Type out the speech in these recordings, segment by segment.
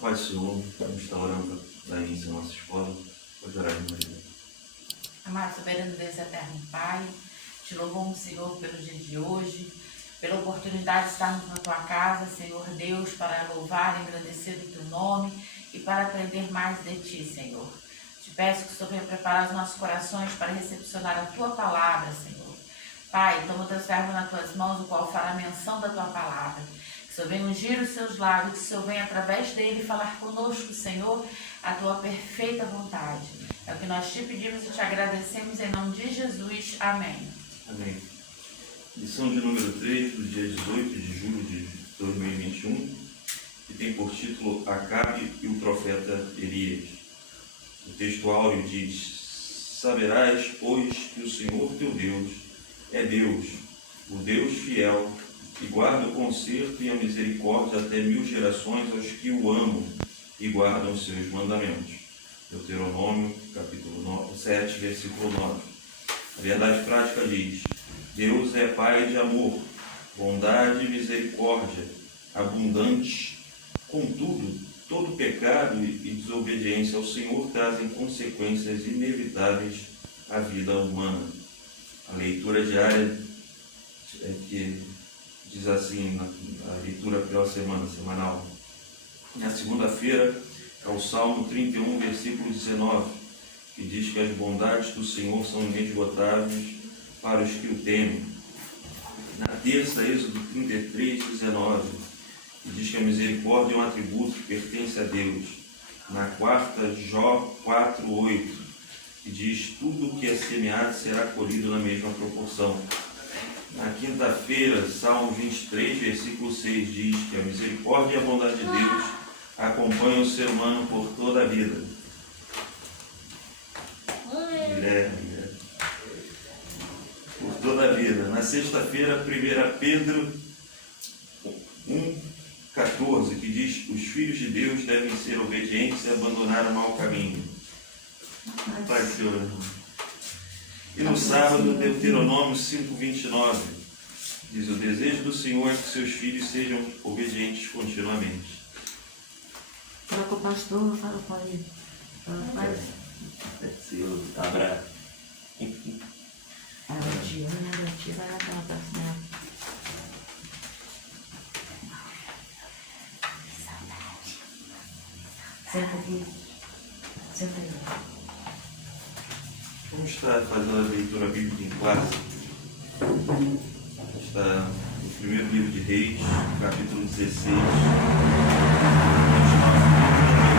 Paz do Senhor, vamos estar orando para dar início à nossa escola. Pode orar, Maria. Amado soberano Deus eterno Pai, te louvamos, Senhor, pelo dia de hoje, pela oportunidade de estarmos na tua casa, Senhor Deus, para louvar e agradecer o teu nome e para aprender mais de ti, Senhor. Te peço que o Senhor venha preparar os nossos corações para recepcionar a tua palavra, Senhor. Pai, toma o teu servo nas tuas mãos, o qual fará menção da tua palavra. Que o Senhor venha ungir os seus lábios, que o Senhor venha através dele falar conosco, Senhor, a tua perfeita vontade. É o que nós te pedimos e te agradecemos em nome de Jesus. Amém. Amém. Lição de número 3, do dia 18 de julho de 2021, que tem por título Acabe e o profeta Elias. O texto áureo diz: Saberás, pois, que o Senhor teu Deus é Deus, o Deus fiel, que guarda o conserto e a misericórdia até 1000 gerações aos que o amam e guardam os seus mandamentos. Deuteronômio, capítulo 7, versículo 9. A verdade prática diz: Deus é Pai de amor, bondade e misericórdia, abundantes. Contudo, todo pecado e desobediência ao Senhor trazem consequências inevitáveis à vida humana. A leitura diária que diz assim, a leitura pela semana, semanal. Na segunda-feira é o Salmo 31, versículo 19, que diz que as bondades do Senhor são inesgotáveis para os que o temem. Na terça, Êxodo 33, 19, que diz que a misericórdia é um atributo que pertence a Deus. Na quarta, Jó 4, 8, que diz: tudo o que é semeado será colhido na mesma proporção. Na quinta-feira, Salmo 23, versículo 6, diz que a misericórdia e a bondade de Deus acompanham o ser humano por toda a vida. Por toda a vida. Na sexta-feira, 1 Pedro 1,14, que diz: os filhos de Deus devem ser obedientes e abandonar o mau caminho. Pai, Senhor. E no sábado, Deuteronômio 5,29, diz: o desejo do Senhor é que seus filhos sejam obedientes continuamente. Fala com o pastor, fala com ele. Senhor, está bravo. Ela te ama, ela te vai dar uma próxima. Senta aqui. Senta aí. Vamos estar fazendo a leitura bíblica em classe. Está no primeiro livro de Reis, capítulo 16.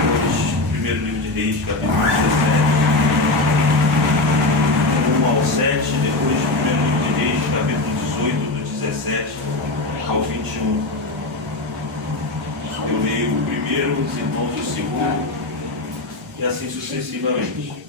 Depois, primeiro livro de Reis, capítulo 17. 1 ao 7. Depois, primeiro livro de Reis, capítulo 18, do 17 ao 21. Eu leio o primeiro, os irmãos o segundo, e assim sucessivamente.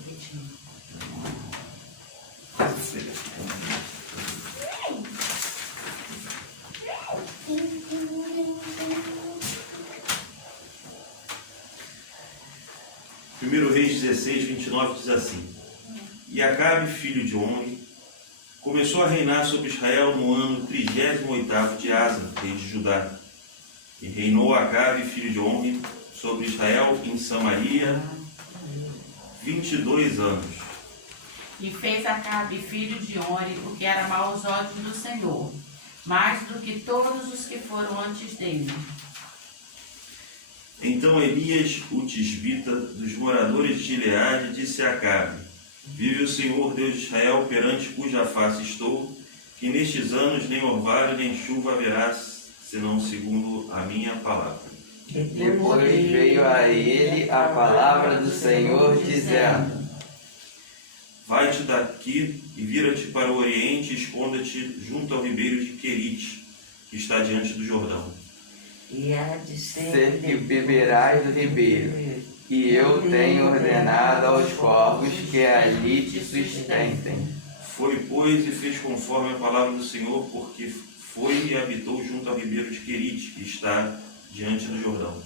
Primeiro Reis 16, 29 diz assim: E Acabe, filho de Omri, começou a reinar sobre Israel no ano 38º de Asa, rei de Judá. E reinou Acabe, filho de Omri, sobre Israel em Samaria 22 anos. E fez Acabe, filho de Omri, o que era mau aos olhos do Senhor, mais do que todos os que foram antes dele. Então Elias, o tisbita, dos moradores de Gileade, disse a Acabe: Vive o Senhor Deus de Israel, perante cuja face estou, que nestes anos nem orvalho nem chuva haverá, senão segundo a minha palavra. Depois veio a ele a palavra do Senhor, dizendo: Vai-te daqui e vira-te para o oriente e esconda-te junto ao ribeiro de Querite, que está diante do Jordão. E há de ser que beberás do ribeiro, e eu tenho ordenado aos corvos que ali te sustentem. Foi, pois, e fez conforme a palavra do Senhor, porque foi e habitou junto ao ribeiro de Querite, que está diante do Jordão.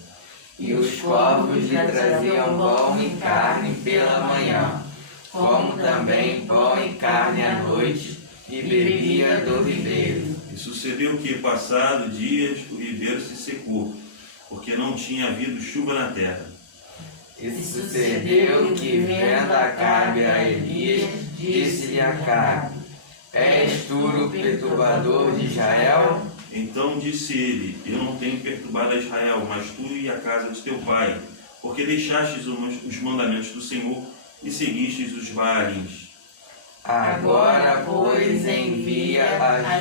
E os corvos lhe traziam pão e carne pela manhã, como também pão e carne à noite, e bebia do ribeiro. E sucedeu que, passado dias, o ribeiro se secou, porque não tinha havido chuva na terra. E sucedeu que, vendo Acabe a Elias, disse-lhe Acabe: És tu o perturbador de Israel? Então disse ele: Eu não tenho perturbado a Israel, mas tu e a casa de teu pai, porque deixastes os mandamentos do Senhor e seguistes os Baalins. Agora, pois, envia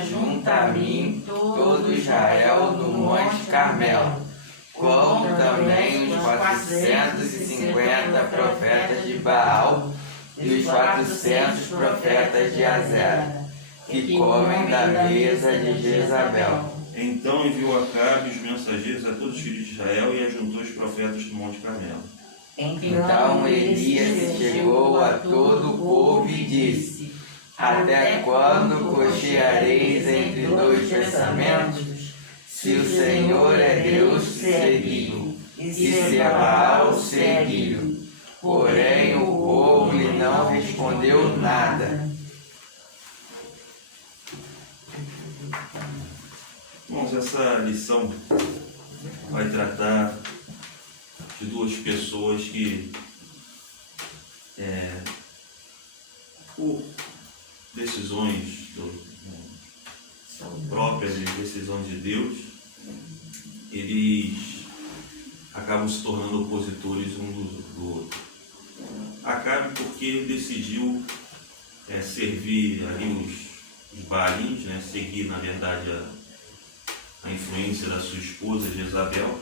junto a mim todo Israel no Monte Carmelo, como também os 450 profetas de Baal e os 400 profetas de Azera, que comem da mesa de Jezabel. Então enviou Acabe os mensageiros a todos os filhos de Israel e ajuntou os profetas do Monte Carmelo. Então Elias chegou a todo o povo e disse: Até quando cocheareis entre dois pensamentos? Se o Senhor é Deus, segui-o, e se é Baal, segui-o. Porém o povo lhe não respondeu nada. Irmãos, essa lição vai tratar de duas pessoas que, por decisões próprias e decisões de Deus, eles acabam se tornando opositores um do outro. Acabe porque decidiu servir ali os Baalins, seguir, na verdade, a influência da sua esposa Jezabel,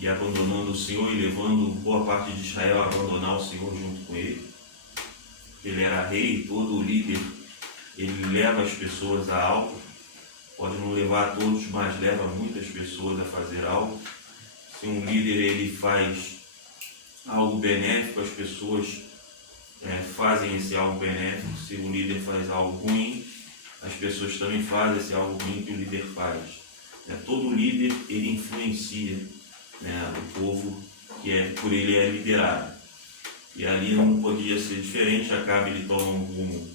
e abandonando o Senhor e levando boa parte de Israel a abandonar o Senhor junto com ele. Ele era rei, todo líder, ele leva as pessoas a algo, pode não levar a todos, mas leva muitas pessoas a fazer algo. Se um líder ele faz algo benéfico, as pessoas fazem esse algo benéfico. Se o líder faz algo ruim, as pessoas também fazem esse algo ruim que o líder faz. Todo líder ele influencia o povo que por ele é liderado. E ali não podia ser diferente. Acabe ele toma um rumo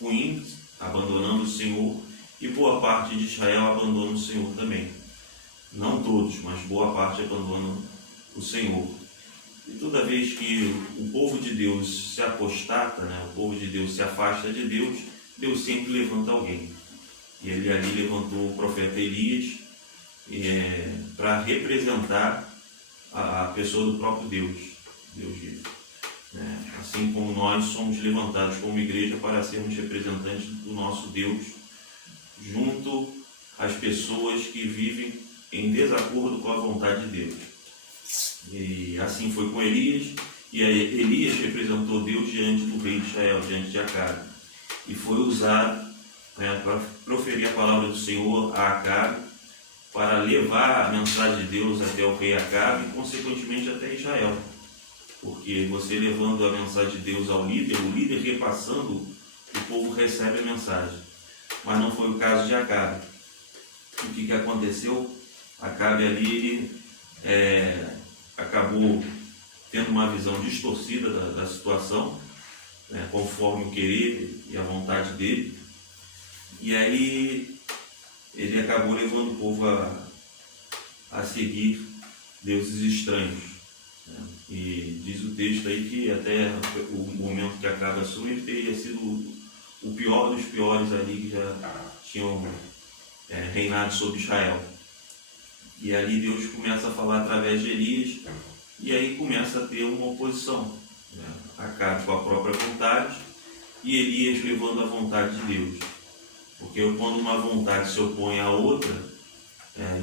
ruim, abandonando o Senhor, e boa parte de Israel abandona o Senhor também. Não todos, mas boa parte abandona o Senhor. E toda vez que o povo de Deus se apostata, o povo de Deus se afasta de Deus, Deus sempre levanta alguém. E ele ali levantou o profeta Elias para representar a pessoa do próprio Deus. Deus diz. Assim como nós somos levantados como igreja para sermos representantes do nosso Deus junto às pessoas que vivem em desacordo com a vontade de Deus. E assim foi com Elias, e Elias representou Deus diante do rei de Israel, diante de Acabe, e foi usado para proferir a palavra do Senhor a Acabe, para levar a mensagem de Deus até o rei Acabe e consequentemente até Israel. Porque você levando a mensagem de Deus ao líder, o líder repassando, o povo recebe a mensagem. Mas não foi o caso de Acabe. O que aconteceu? Acabe ali acabou tendo uma visão distorcida da situação, conforme o querer e a vontade dele. E aí ele acabou levando o povo a seguir deuses estranhos. E diz o texto aí que até o momento que Acabe assume, ele teria sido o pior dos piores ali que já tinham reinado sobre Israel. E ali Deus começa a falar através de Elias, e aí começa a ter uma oposição. Acabe com a própria vontade e Elias levando a vontade de Deus. Porque quando uma vontade se opõe à outra,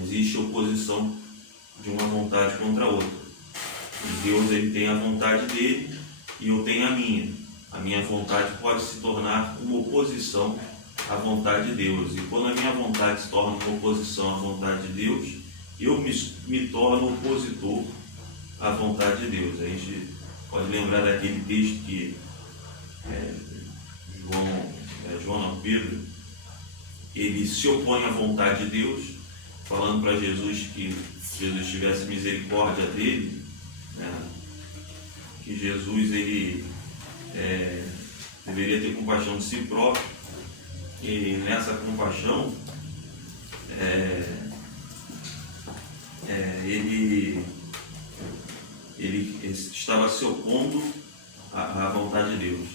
existe oposição de uma vontade contra a outra. E Deus ele tem a vontade dele e eu tenho a minha. A minha vontade pode se tornar uma oposição à vontade de Deus. E quando a minha vontade se torna uma oposição à vontade de Deus, eu me torno opositor à vontade de Deus. A gente pode lembrar daquele texto que Pedro, ele se opõe à vontade de Deus, falando para Jesus que Jesus tivesse misericórdia dele, que Jesus ele deveria ter compaixão de si próprio, e nessa compaixão ele estava se opondo à vontade de Deus.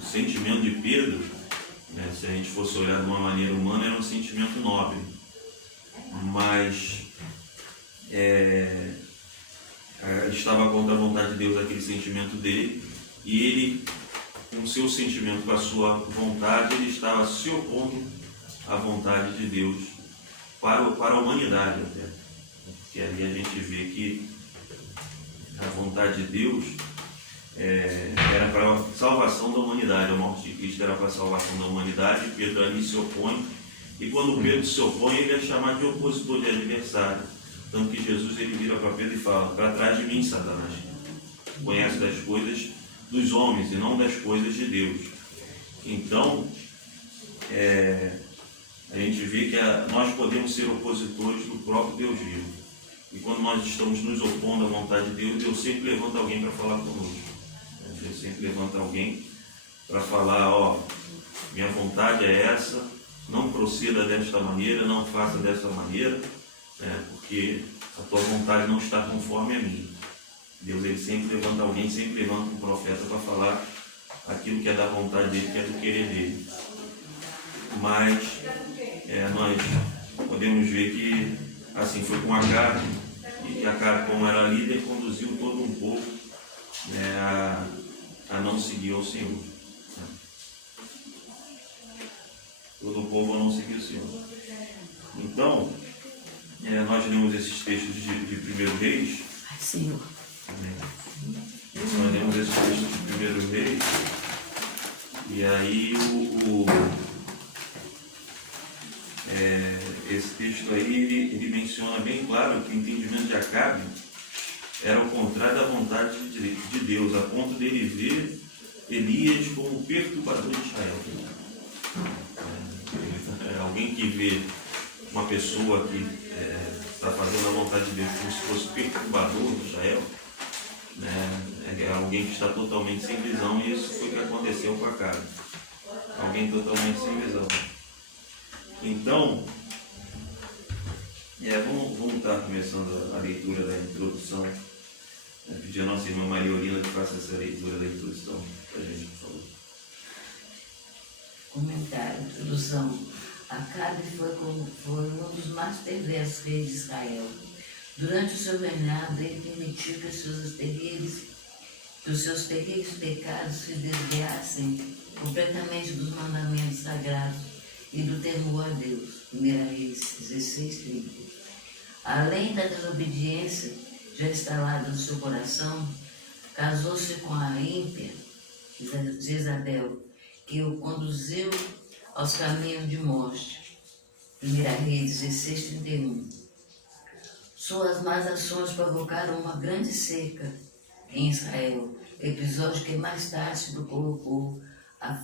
O sentimento de Pedro, né, se a gente fosse olhar de uma maneira humana, era um sentimento nobre, mas estava contra a vontade de Deus aquele sentimento dele, e ele, com o seu sentimento, com a sua vontade, ele estava se opondo à vontade de Deus para a humanidade até. Porque ali a gente vê que a vontade de Deus era para a salvação da humanidade, a morte de Cristo era para a salvação da humanidade, e Pedro ali se opõe, e quando Pedro se opõe, ele é chamado de opositor, de adversário. Tanto que Jesus ele vira para Pedro e fala: para trás de mim, Satanás, conhece das coisas dos homens e não das coisas de Deus. Então, a gente vê que nós podemos ser opositores do próprio Deus vivo. E quando nós estamos nos opondo à vontade de Deus, Deus sempre levanta alguém para falar conosco. Deus sempre levanta alguém para falar: ó, minha vontade é essa, não proceda desta maneira, não faça dessa maneira, porque a tua vontade não está conforme a minha. Deus ele sempre levanta alguém, sempre levanta um profeta para falar aquilo que é da vontade dele, que é do querer dele. Mas nós podemos ver que assim foi com Acabe, e Acabe, como era líder, conduziu todo um povo a não seguir ao Senhor. Todo o povo a não seguir o Senhor. Então, nós lemos esses textos de 1 Reis. Ai, Senhor. Nós lemos esses textos de 1 Reis. E aí esse texto aí, ele menciona bem claro que o entendimento de Acabe era o contrário da vontade de Deus, a ponto dele ver Elias como perturbador de Israel. Alguém que vê uma pessoa que está fazendo a vontade de Deus como se fosse perturbador de Israel, é alguém que está totalmente sem visão, e isso foi o que aconteceu com Acabe. Alguém totalmente sem visão. Então, vamos estar começando a leitura da introdução. Pedir a nossa irmã Maria Orina que faça essa leitura da introdução para a gente, por favor. Comentário, introdução. Acabe foi um dos mais perversos reis de Israel. Durante o seu reinado, ele permitiu que os seus terríveis pecados se desviassem completamente dos mandamentos sagrados e do temor a Deus. 1 Reis 16:30. Além da desobediência já instalada no seu coração, casou-se com a ímpia Jezabel, que o conduziu aos caminhos de morte. 1 Reis 16:31. Suas más ações provocaram uma grande seca em Israel, episódio que mais tarde o colocou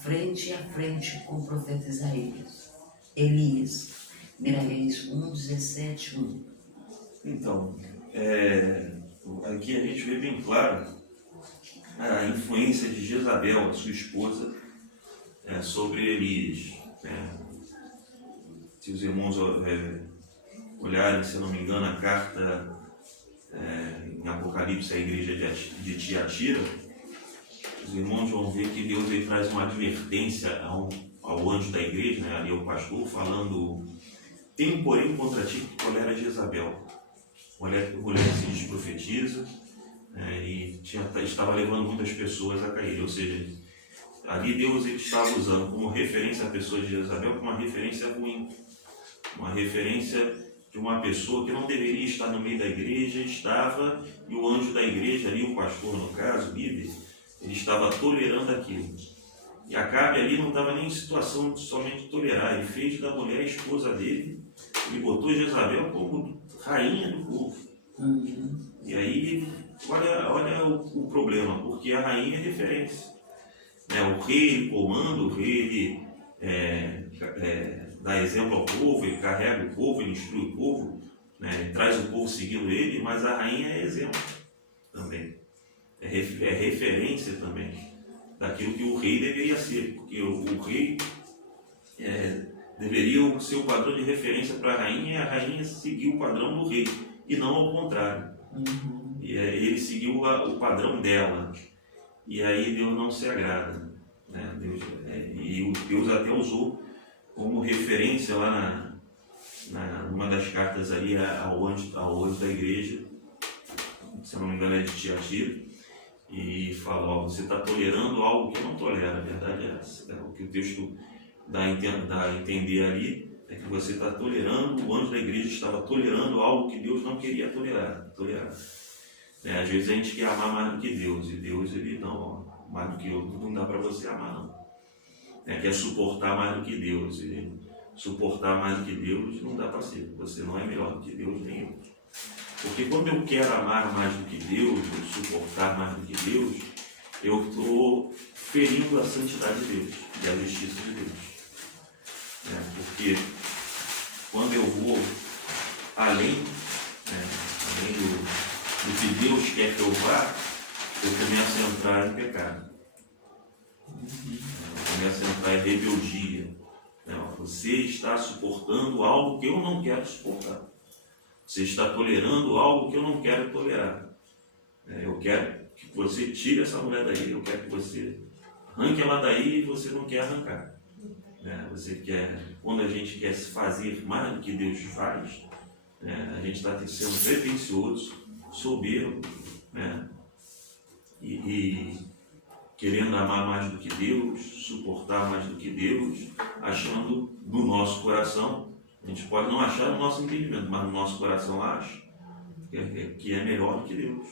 frente a frente com o profeta Elias. 1 Reis 1:17-1. Então, aqui a gente vê bem claro a influência de Jezabel, a sua esposa, sobre Elias. Se os irmãos olharem, se eu não me engano, a carta em Apocalipse à igreja de Tiatira, os irmãos vão ver que Deus ele traz uma advertência ao anjo da igreja, ali ao pastor, falando: tem porém contra ti que tolera Jezabel. Mulher se desprofetiza, e estava levando muitas pessoas a cair. Ou seja, ali Deus ele estava usando como referência a pessoa de Jezabel como uma referência ruim, uma referência de uma pessoa que não deveria estar no meio da igreja, estava, e o anjo da igreja, ali o pastor no caso, o líder, ele estava tolerando aquilo. E Acabe ali não estava nem em situação de somente tolerar, ele fez da mulher a esposa dele, ele botou Jezabel como rainha do povo. E aí, olha o problema, porque a rainha é referência. O rei ele comanda, o rei ele dá exemplo ao povo, ele carrega o povo, ele instrui o povo, ele traz o povo seguindo ele, mas a rainha é exemplo também. É referência também daquilo que o rei deveria ser, porque o rei deveria ser o padrão de referência para a rainha, e a rainha seguir o padrão do rei. e não ao contrário. E ele seguiu o padrão dela. E aí Deus não se agrada. Né? Deus até usou como referência lá numa das cartas ali ao anjo da igreja, se eu não me engano é de Tiatira, e fala, ó, você está tolerando algo que eu não tolero. A verdade é essa. O que o texto dá a entender ali é que você está tolerando, o anjo da igreja estava tolerando algo que Deus não queria tolerar. Às vezes a gente quer amar mais do que Deus, e Deus, ele não, ó, mais do que eu, não dá para você amar não. Quer suportar mais do que Deus, e suportar mais do que Deus não dá para ser, você não é melhor do que Deus nem eu. Porque quando eu quero amar mais do que Deus, ou suportar mais do que Deus, eu estou ferindo a santidade de Deus e a justiça de Deus. Porque quando eu vou além do que Deus quer que eu vá, eu começo a entrar em pecado. Eu começo a entrar em rebeldia. Você está suportando algo que eu não quero suportar. Você está tolerando algo que eu não quero tolerar. Eu quero que você tire essa mulher daí, eu quero que você arranque ela daí e você não quer arrancar. Você quer, quando a gente quer fazer mais do que Deus faz, a gente está sendo pretensioso, soberbo, e querendo amar mais do que Deus, suportar mais do que Deus, achando no nosso coração, a gente pode não achar no nosso entendimento, mas no nosso coração acha que é melhor do que Deus.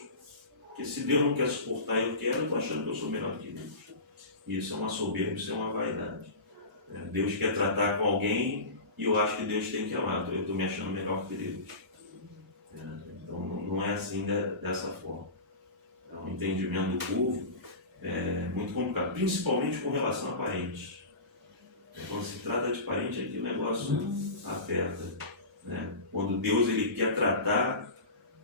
Porque se Deus não quer suportar, eu estou achando que eu sou melhor do que Deus. Isso é uma soberba, isso é uma vaidade. Deus quer tratar com alguém e eu acho que Deus tem que amar, eu estou me achando melhor que Deus. Então não é assim dessa forma. O entendimento do povo é muito complicado, principalmente com relação a parentes. Quando se trata de parente, aqui o negócio aperta. Quando Deus ele quer tratar,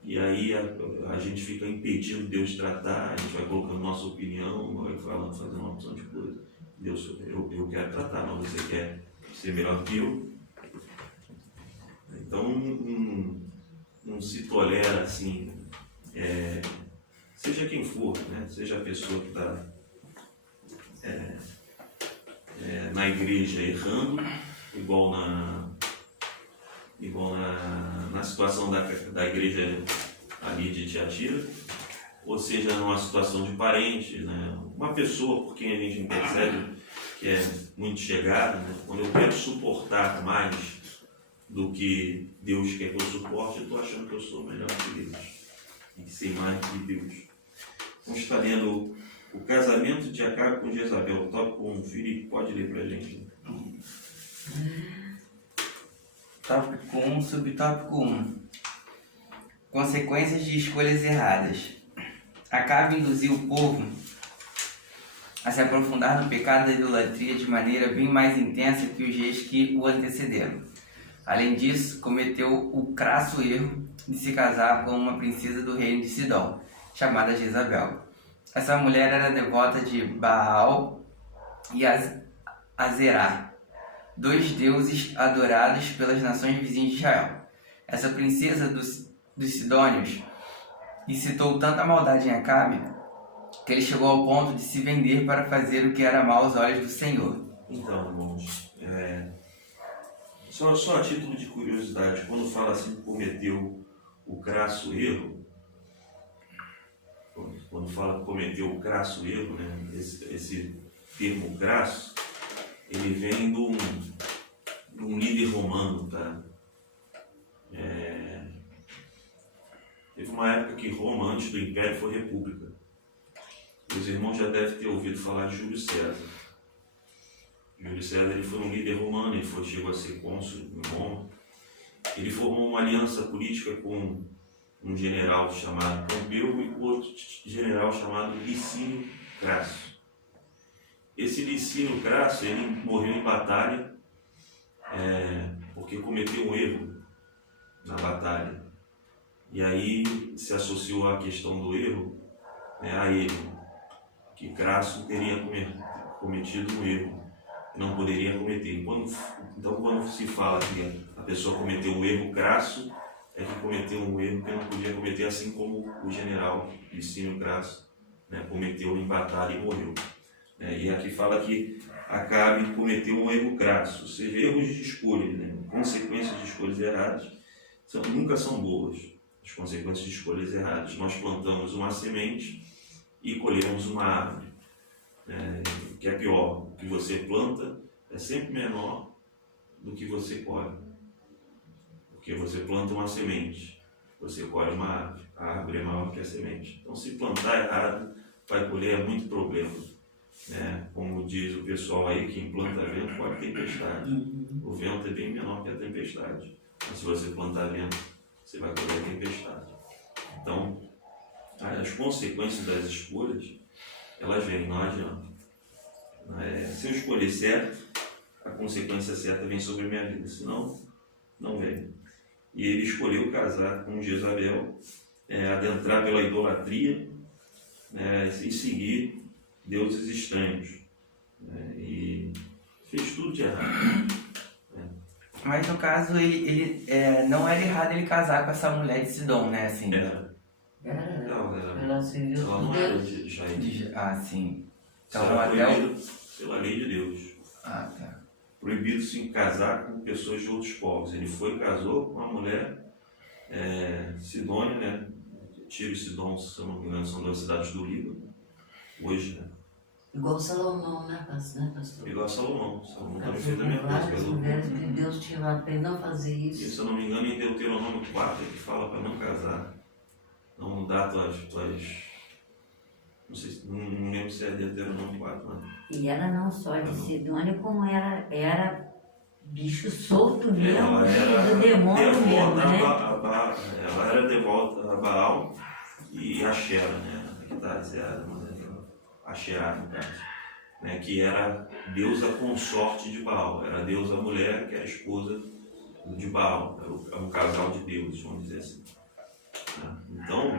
e aí a gente fica impedindo Deus de tratar, a gente vai colocando nossa opinião, vai falando, fazendo uma opção de coisa. Deus, eu quero tratar, mas você quer ser melhor que eu. Então não se tolera assim, seja quem for, seja a pessoa que está na igreja errando, igual na situação da igreja ali de Tiatira, ou seja, numa situação de parente, uma pessoa por quem a gente intercede, que é muito chegada, quando eu quero suportar mais do que Deus quer que eu suporte, eu estou achando que eu sou melhor que Deus, e sei mais que Deus. Vamos estar lendo o casamento de Acabe com Jezabel, tópico 1. Filipe, pode ler para a gente. Tópico 1, subtópico 1. Consequências de escolhas erradas. Acabe induziu o povo a se aprofundar no pecado da idolatria de maneira bem mais intensa que os reis que o antecederam. Além disso, cometeu o crasso erro de se casar com uma princesa do reino de Sidom, chamada Jezabel. Essa mulher era devota de Baal e Azerá, dois deuses adorados pelas nações vizinhas de Israel. Essa princesa dos Sidônios incitou tanta maldade em Acabe que ele chegou ao ponto de se vender para fazer o que era mal aos olhos do Senhor. Então, irmãos, só a título de curiosidade, quando fala assim que cometeu o crasso erro, quando fala que cometeu o crasso erro, esse termo crasso, ele vem de um líder romano, tá? Teve uma época que Roma, antes do Império, foi república. Os irmãos já devem ter ouvido falar de Júlio César. Júlio César ele foi um líder romano, ele chegou a ser cônsul em Roma. Ele formou uma aliança política com um general chamado Pompeu e com outro general chamado Licínio Crasso. Esse Licínio Crasso ele morreu em batalha porque cometeu um erro na batalha. E aí se associou a questão do erro a ele, que Crasso teria cometido um erro que não poderia cometer. Então, quando se fala que a pessoa cometeu um erro crasso, é que cometeu um erro que não podia cometer, assim como o general Licínio Crasso, né, cometeu em batalha e morreu. E aqui fala que Acabe cometeu um erro crasso, ou seja, erros de escolha, né, consequências de escolhas erradas nunca são boas. As consequências de escolhas erradas. Nós plantamos uma semente e colhemos uma árvore. O que é pior, o que você planta é sempre menor do que você colhe. Porque você planta uma semente, você colhe uma árvore. A árvore é maior que a semente. Então, se plantar errado, vai colher muito problema. Como diz o pessoal aí, quem planta vento colhe tempestade. O vento é bem menor que a tempestade. Mas se você plantar vento, você vai colher tempestade. Então, as consequências das escolhas, elas vêm, não adianta. Se eu escolher certo, a consequência certa vem sobre a minha vida, senão, não vem. E ele escolheu casar com Jezabel, adentrar pela idolatria, e seguir deuses estranhos. E fez tudo de errado. Mas no caso, ele não era errado ele casar com essa mulher de Sidom, né? Assim. Ela serviu Ela não era de Jair. Sim. Então, Então, era proibido pela lei de Deus. Tá. Proibido se casar com pessoas de outros povos. Ele foi e casou com uma mulher Sidônia, né? Tiro e Sidom, se eu não me engano, são duas cidades do Líbano. Hoje, né? Igual Salomão, né, pastor? Igual a Salomão. Salomão também Casou fez a com mesma várias coisa. mulheres que Deus tinha lá para ele não fazer E isso. se eu não me engano, em Deuteronômio 4, ele fala para não casar. Não dar tuas... Não sei, não lembro se é Deuteronômio 4, né? E ela não só de Sidônia, como era bicho solto mesmo, Ela era do demônio mesmo, né? Ela era devota a Baal e a Xera, né? A Xera, no caso. Que era deusa consorte de Baal. Era a deusa mulher que era esposa de Baal. Era um casal de deuses, vamos dizer assim. Então,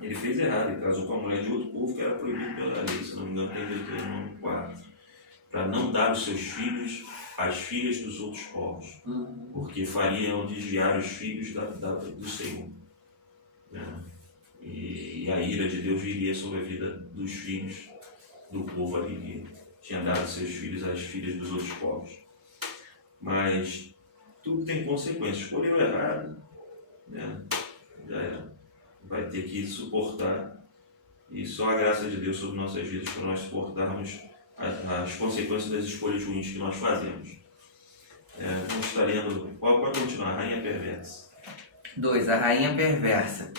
ele fez errado. Ele casou com uma mulher de outro povo que era proibido pela lei. Se não me engano, tem Deuteronômio 4. Para não dar os seus filhos às filhas dos outros povos. Porque fariam desviar os filhos do Senhor. E a ira de Deus viria sobre a vida dos filhos do povo ali que tinha dado seus filhos às filhas dos outros povos. Mas tudo tem consequências. Escolheu errado, já era. Vai ter que suportar. E só a graça de Deus sobre nossas vidas para nós suportarmos as consequências das escolhas ruins que nós fazemos. Vamos estar lendo. Pode continuar, a rainha perversa. 2. A rainha perversa.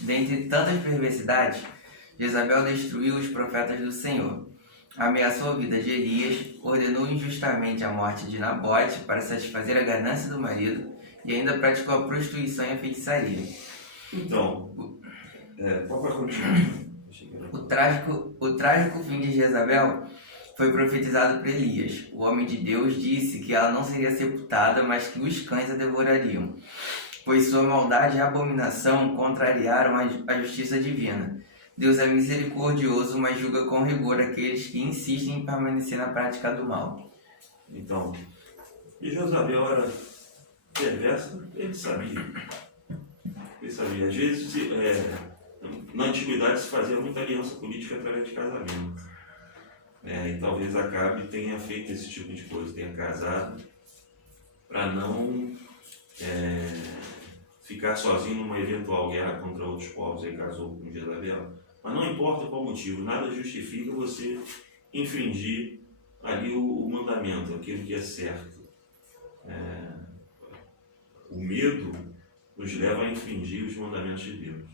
Dentre tantas perversidades, Jezabel destruiu os profetas do Senhor, ameaçou a vida de Elias, ordenou injustamente a morte de Nabote para satisfazer a ganância do marido e ainda praticou a prostituição e a feitiçaria. Então, pode continuar. O trágico fim de Jezabel foi profetizado por Elias. O homem de Deus disse que ela não seria sepultada, mas que os cães a devorariam, pois sua maldade e abominação contrariaram a justiça divina. Deus é misericordioso, mas julga com rigor aqueles que insistem em permanecer na prática do mal. Então, e Jezabel era perversa? Ele sabia. Às vezes, na antiguidade se fazia muita aliança política através de casamento. E talvez Acabe tenha feito esse tipo de coisa, tenha casado para não ficar sozinho numa eventual guerra contra outros povos. Ele casou com Jezabel. Mas não importa qual motivo, nada justifica você infringir ali o mandamento, aquilo que é certo. O medo nos leva a infringir os mandamentos de Deus.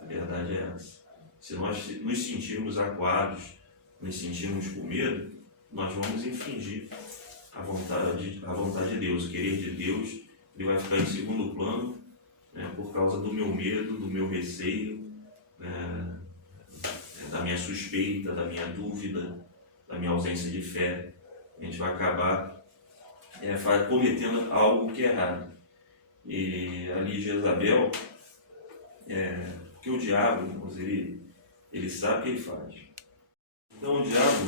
A verdade é essa. Se nós nos sentirmos acuados, nos sentirmos com medo, nós vamos infringir a vontade de Deus. O querer de Deus, ele vai ficar em segundo plano, por causa do meu medo, do meu receio, da minha suspeita, da minha dúvida, da minha ausência de fé. A gente vai acabar cometendo algo que é errado. E ali Jezabel, porque o diabo, irmãos, ele sabe o que ele faz. Então o diabo,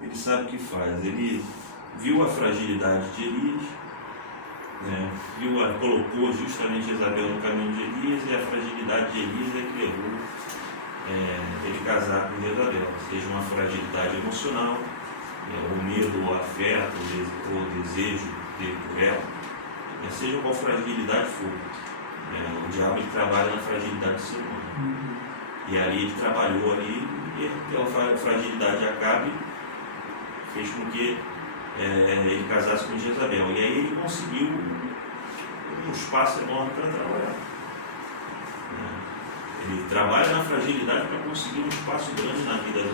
ele sabe o que faz. Ele viu a fragilidade de Elias né, colocou justamente Jezabel no caminho de Elias, e a fragilidade de Elias é que levou ele casar com Jezabel, seja uma fragilidade emocional, o medo, o afeto, o desejo dele por ela, seja qual fragilidade for. O diabo ele trabalha na fragilidade do ser humano. E ali ele trabalhou ali, e aquela fragilidade de Acabe fez com que ele casasse com Jezabel. E aí ele conseguiu um espaço enorme para trabalhar. Ele trabalha na fragilidade para conseguir um espaço grande na vida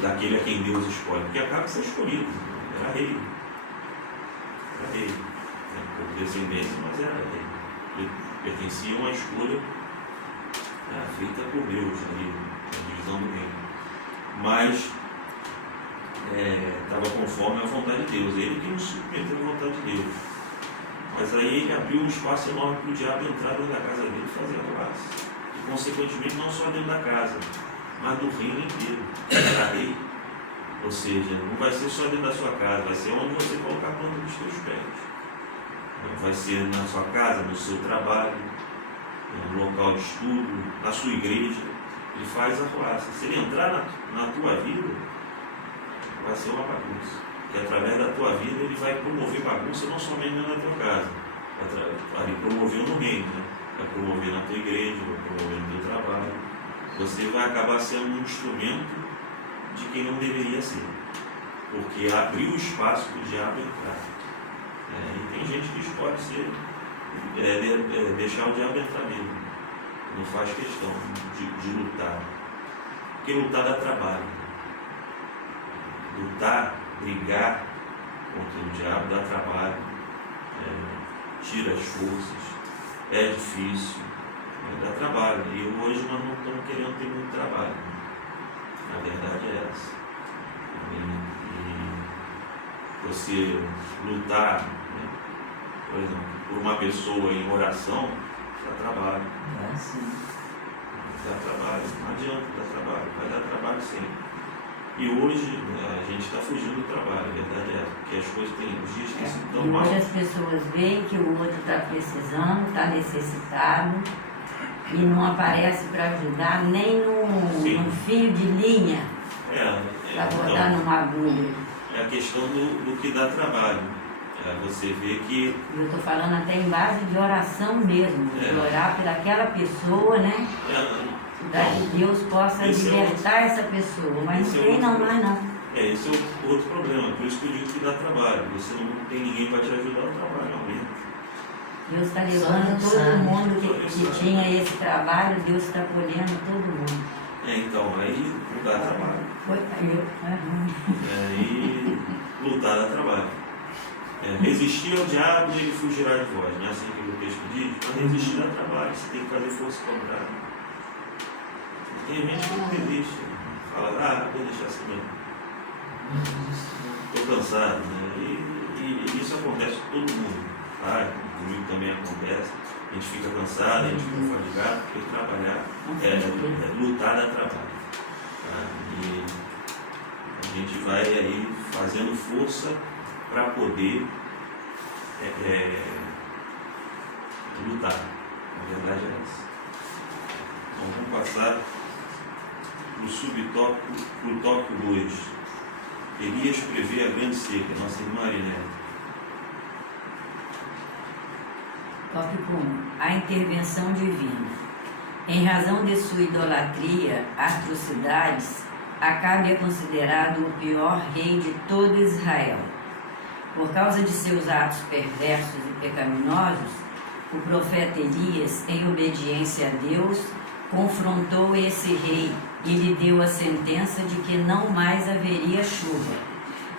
daquele a quem Deus escolhe. Porque Acabe foi escolhido, era rei. Era rei. Por descendência, mas era rei. Ele pertencia a uma escolha feita por Deus, ali, na divisão do reino. Mas estava conforme a vontade de Deus. Ele que não submeteu a vontade de Deus. Mas aí ele abriu um espaço enorme para o diabo entrar dentro da casa dele e fazer a paz. E consequentemente não só dentro da casa, mas do reino inteiro. Era rei. Ou seja, não vai ser só dentro da sua casa, vai ser onde você colocar a planta dos seus pés. Vai ser na sua casa, no seu trabalho, no local de estudo, na sua igreja. Ele faz a ruaça. Se ele entrar na tua vida, vai ser uma bagunça. Porque através da tua vida ele vai promover bagunça não somente dentro da tua casa, vai promover no reino, né? Vai promover na tua igreja, vai promover no teu trabalho. Você vai acabar sendo um instrumento de quem não deveria ser, porque abriu espaço para o diabo entrar. E tem gente que escolhe ser, deixar o diabo entrar mesmo, não faz questão de lutar, porque lutar dá trabalho. Lutar, brigar contra o diabo dá trabalho, tira as forças, é difícil, dá trabalho. E hoje nós não estamos querendo ter muito trabalho. A verdade é essa. E você lutar, por exemplo, por uma pessoa em oração, dá trabalho. Dá trabalho, não adianta dar trabalho, vai dar trabalho sempre. E hoje a gente está fugindo do trabalho, a verdade é essa, porque as coisas têm os dias que se dão E mal. hoje as pessoas veem que o outro está precisando, está necessitado e não aparece para ajudar nem num fio de linha para botar numa agulha. É a questão do que dá trabalho. Você vê que... Eu estou falando até em base de oração mesmo, de orar por aquela pessoa, né? Para que Deus possa libertar essa pessoa, mas não tem não mais não. Esse é outro problema, por isso que eu digo que dá trabalho. Você não tem ninguém para te ajudar no trabalho, não mesmo. Deus está levando todo mundo que tinha esse trabalho, Deus está colhendo todo mundo. Então, aí não dá trabalho. Aí lutar dá trabalho. Resistir ao diabo e ele fugirá de vós, não é assim que o texto diz? Mas resistir dá trabalho, você tem que fazer força contrária. Tem gente que não resiste, fala, vou deixar assim mesmo. Estou cansado, né? E isso acontece com todo mundo. Comigo também acontece. A gente fica cansado, a gente fica fadigado, porque trabalhar lutar dá trabalho. E a gente vai aí fazendo força para poder lutar. A verdade é essa. Então vamos passar para o subtópico, para o tópico 2. Elias prevê a grande seca, nossa irmã Arinete. Tópico 1. A intervenção divina. Em razão de sua idolatria, atrocidades, Acabe é considerado o pior rei de todo Israel. Por causa de seus atos perversos e pecaminosos, o profeta Elias, em obediência a Deus, confrontou esse rei e lhe deu a sentença de que não mais haveria chuva,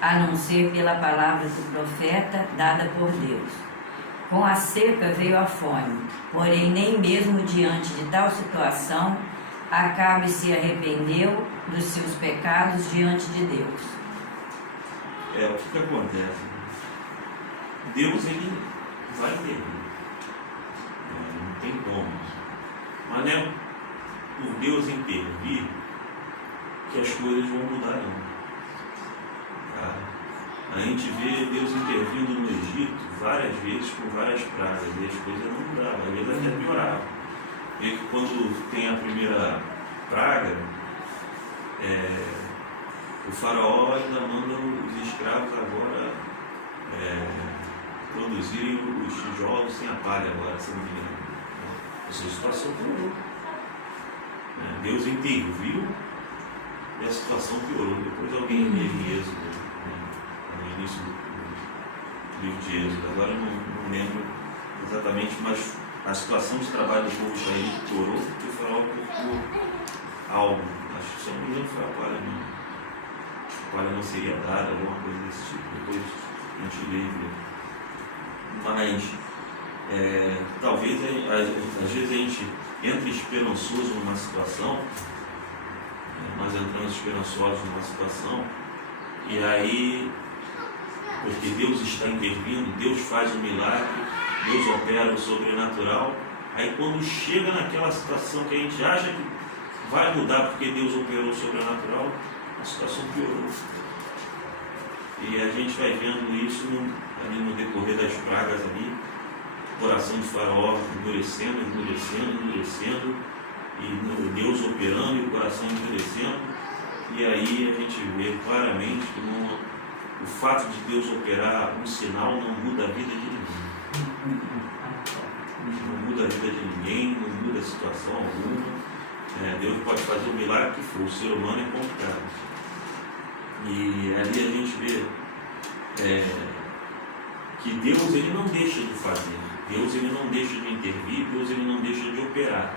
a não ser pela palavra do profeta dada por Deus. Com a seca veio a fome, porém nem mesmo diante de tal situação, Acabe se arrependeu dos seus pecados diante de Deus. O que acontece? Deus, ele vai intervir. Não tem como. Mas não é por Deus intervir que as coisas vão mudar, não. A gente vê Deus intervindo no Egito várias vezes com várias pragas e as coisas não mudavam, às vezes até pioravam. E que quando tem a primeira praga, o faraó ainda manda os escravos agora produzirem os tijolos sem a palha agora, se não me engano. Essa situação piorou. Deus interviu e a situação piorou. Depois alguém lê em Êxodo, no início do livro de Êxodo, agora eu não lembro exatamente, mas a situação de trabalho do povo israelita piorou porque o faraó colocou algo. Acho que, se não me engano, foi a palha mesmo. A palha não seria dada, alguma coisa desse tipo. Depois a gente lê e vê. Mas talvez às vezes a gente entra esperançoso numa situação, nós entramos esperançosos numa situação, e aí, porque Deus está intervindo, Deus faz um milagre, Deus opera o sobrenatural, aí quando chega naquela situação que a gente acha que vai mudar porque Deus operou o sobrenatural, a situação piorou. E a gente vai vendo isso ali no decorrer das pragas ali, o coração de Faraó endurecendo, e Deus operando e o coração endurecendo. E aí a gente vê claramente que o fato de Deus operar um sinal não muda a vida de ninguém. Não muda a vida de ninguém, não muda a situação alguma. Deus pode fazer o milagre que for, o ser humano é complicado. E ali a gente vê que Deus ele não deixa de fazer, Deus ele não deixa de intervir, Deus ele não deixa de operar,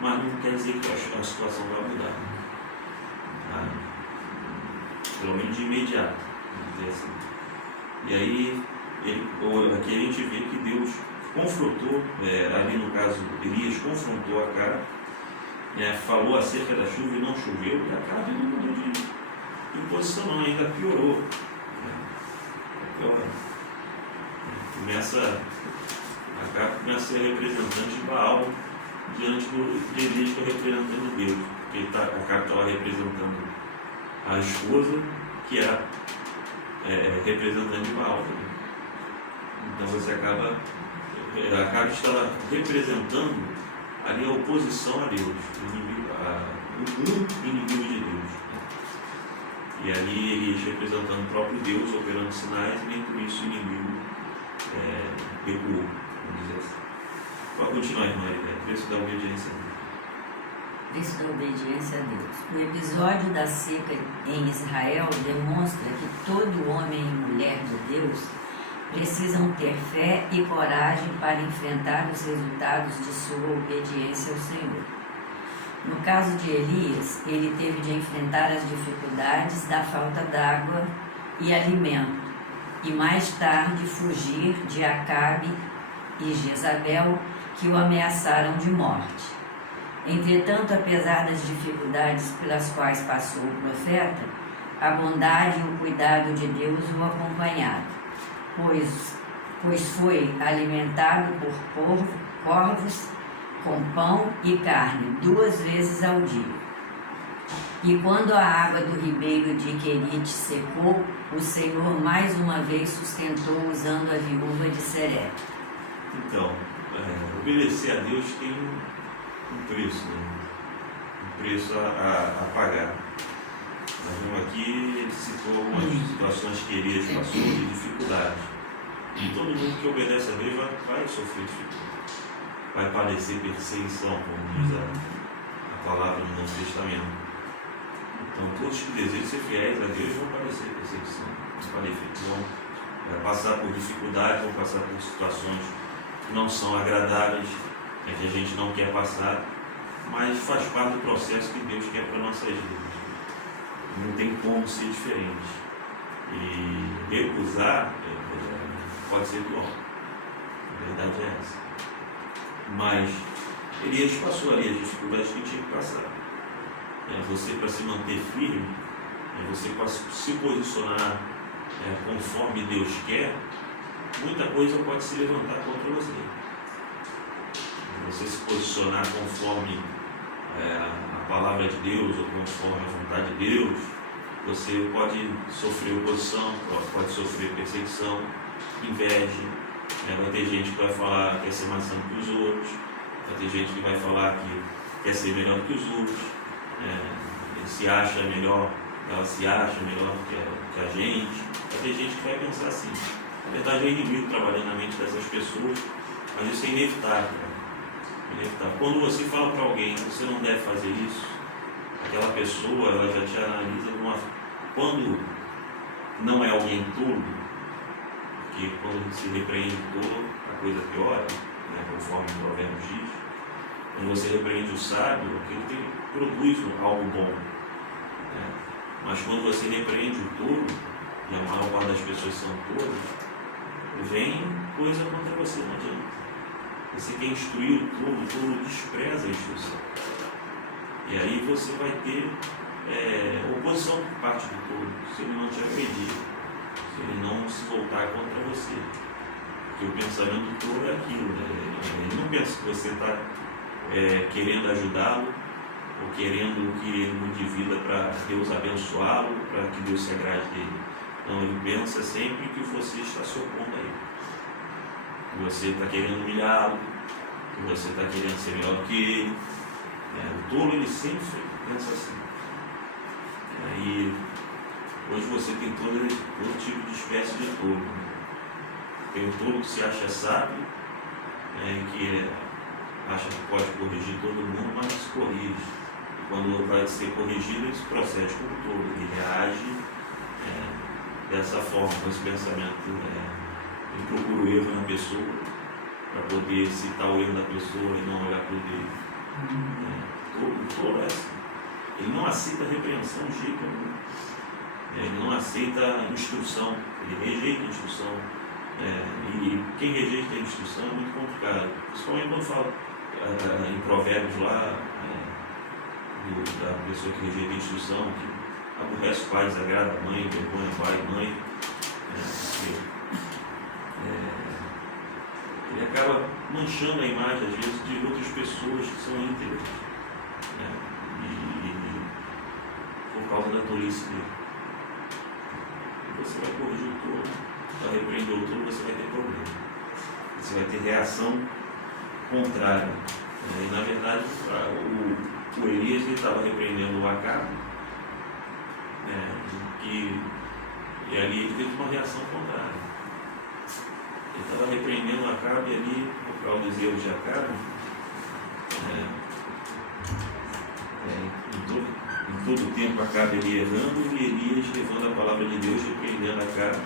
mas não quer dizer que a situação vai mudar, tá? Pelo menos de imediato, vamos dizer assim. E aí aqui a gente vê que Deus confrontou, ali no caso Elias confrontou Acabe, falou acerca da chuva e não choveu, e Acabe não mudou de posição, não, ainda piorou. Acabe começa a ser representante de Baal diante de Elias, que é representante de Deus, porque Acabe estava representando a esposa, que era representante de Baal também. Então você Acabe estava representando ali a oposição a Deus, um inimigo de Deus. E ali Elias representando o próprio Deus, operando sinais, e nem por isso o inimigo recuou, vamos dizer assim. Pode continuar, irmã, preço da obediência a Deus. Preço da obediência a Deus. O episódio da seca em Israel demonstra que todo homem e mulher de Deus precisam ter fé e coragem para enfrentar os resultados de sua obediência ao Senhor. No caso de Elias, ele teve de enfrentar as dificuldades da falta d'água e alimento, e mais tarde fugir de Acabe e Jezabel, que o ameaçaram de morte. Entretanto, apesar das dificuldades pelas quais passou o profeta, a bondade e o cuidado de Deus o acompanharam, pois foi alimentado por corvos com pão e carne 2 vezes ao dia. E quando a água do ribeiro de Querite secou, o Senhor mais uma vez sustentou usando a viúva de Serepta. Então, obedecer a Deus tem um preço, um preço a pagar. Nós vemos aqui, ele citou algumas situações que Elias passou de dificuldades. E todo mundo que obedece a Deus vai sofrer dificuldade, vai padecer perseguição, como diz a palavra no Novo Testamento. Então, todos que desejam ser fiéis a Deus vão padecer perseguição, vão passar por dificuldades, vão passar por situações que não são agradáveis, que a gente não quer passar, mas faz parte do processo que Deus quer para nossas vidas. Não tem como ser diferente. E recusar pode ser pior. A verdade é essa. Mas Elias passou ali as dificuldades que tinha que passar. Você, para se manter firme, você para se posicionar conforme Deus quer, muita coisa pode se levantar contra você. Você se posicionar conforme a palavra de Deus ou conforme a vontade de Deus, você pode sofrer oposição, pode sofrer perseguição, inveja, Vai ter gente que vai falar que quer ser mais santo que os outros, vai ter gente que vai falar que quer ser melhor que os outros, ele se acha melhor, ela se acha melhor que a gente. Vai ter gente que vai pensar assim. Na verdade, é inimigo trabalhando na mente dessas pessoas, mas isso é inevitável. Inevitável. Quando você fala para alguém que você não deve fazer isso, aquela pessoa ela já te analisa quando não é alguém tolo, porque quando se repreende tolo, a coisa piora, conforme o provérbio diz. Quando você repreende o sábio, aquilo produz algo bom. Mas quando você repreende o tolo, e a maior parte das pessoas são tolas, vem coisa contra você, não adianta. Você quer instruir o tolo despreza a instrução. E aí você vai ter oposição por parte do tolo, se ele não te agredir, se ele não se voltar contra você. Porque o pensamento do tolo é aquilo, ele não pensa que você está querendo ajudá-lo, ou querendo que ele mude de vida para Deus abençoá-lo, para que Deus se agrade dele. Não, ele pensa sempre que você está se opondo a ele, que você está querendo humilhá-lo, que você está querendo ser melhor do que ele. O tolo, ele sempre pensa assim. E hoje você tem todo tipo de espécie de tolo. Tem o tolo que se acha sábio, que acha que pode corrigir todo mundo, mas se corrige. E quando vai ser corrigido, ele se procede como tolo, ele reage dessa forma, com esse pensamento. Ele procura o erro na pessoa, para poder citar o erro da pessoa e não olhar para o dele. O tolo é assim. Ele não aceita repreensão de jeito nenhum. Ele não aceita instrução, ele rejeita a instrução. E quem rejeita a instrução é muito complicado. Principalmente quando fala em provérbios lá, da pessoa que rejeita a instrução, que aborrece o pai, desagrada a mãe, vergonha pai e mãe. Ele acaba manchando a imagem, às vezes, de outras pessoas que são íntegras. E por causa da tolice dele. Você vai corrigir o tolo, vai repreender o tolo, você vai ter problema. Você vai ter reação contrária. E na verdade, o Elias estava repreendendo o Acabe, e ali ele teve uma reação contrária. Ele estava repreendendo o Acabe ali, por causa dos erros de Acabe. Em todo o tempo Acabe ele errando e Elias levando a palavra de Deus, repreendendo Acabe.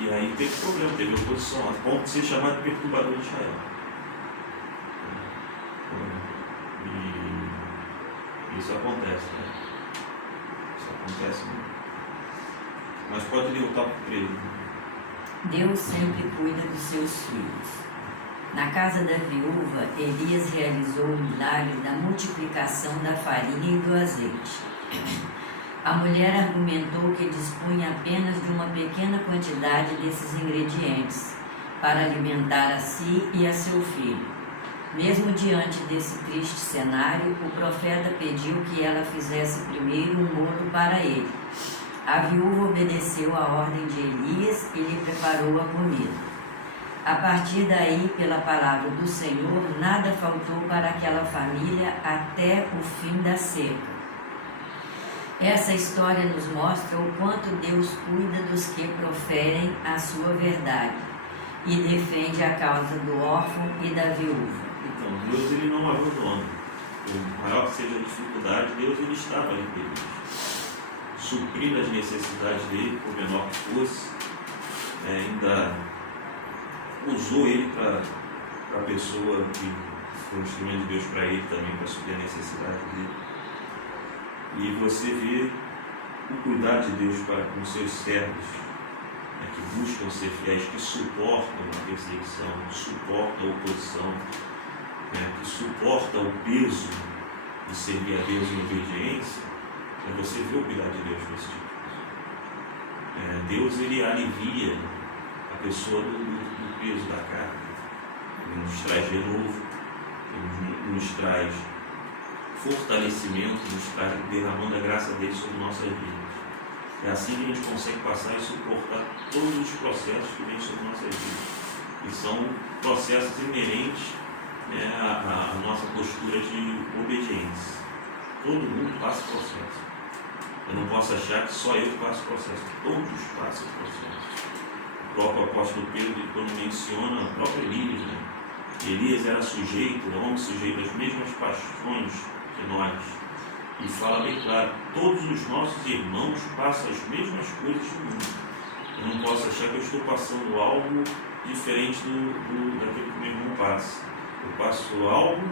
E aí teve problema, teve oposição, a ponto de ser chamado de perturbador de Israel. E isso acontece, Isso acontece muito. Mas pode ler o tópico 13. Deus sempre cuida dos seus filhos. Na casa da viúva, Elias realizou o milagre da multiplicação da farinha e do azeite. A mulher argumentou que dispunha apenas de uma pequena quantidade desses ingredientes para alimentar a si e a seu filho. Mesmo diante desse triste cenário, o profeta pediu que ela fizesse primeiro um bolo para ele. A viúva obedeceu à ordem de Elias e lhe preparou a comida. A partir daí, pela palavra do Senhor, nada faltou para aquela família até o fim da seca. Essa história nos mostra o quanto Deus cuida dos que proferem a sua verdade e defende a causa do órfão e da viúva. Então, Deus ele não abandona. Por maior que seja a dificuldade, Deus ele estava ali com eles, suprindo as necessidades dele, por menor que fosse. Ainda usou ele para a pessoa que foi um instrumento de Deus para ele também, para suprir a necessidade dele. E você vê o cuidado de Deus para com seus servos, que buscam ser fiéis, que suportam a perseguição, que suportam a oposição, que suportam o peso de servir a Deus em obediência. Você vê o cuidado de Deus nesse tipo de coisa. Deus ele alivia a pessoa do peso da carne. Ele nos traz renovo, ele nos traz fortalecimento, nos traz derramando a graça dele sobre nossas vidas. É assim que a gente consegue passar e suportar todos os processos que vêm sobre nossas vidas. E são processos inerentes, né, à nossa postura de obediência. Todo mundo passa processo. Eu não posso achar que só eu passo processo. Todos passam processo. O próprio apóstolo Pedro, quando menciona o próprio Elias, né? Elias era sujeito, homem sujeito às mesmas paixões que nós. E fala bem claro, todos os nossos irmãos passam as mesmas coisas no mundo. Eu não posso achar que eu estou passando algo diferente daquilo que meu irmão passa. Eu passo algo,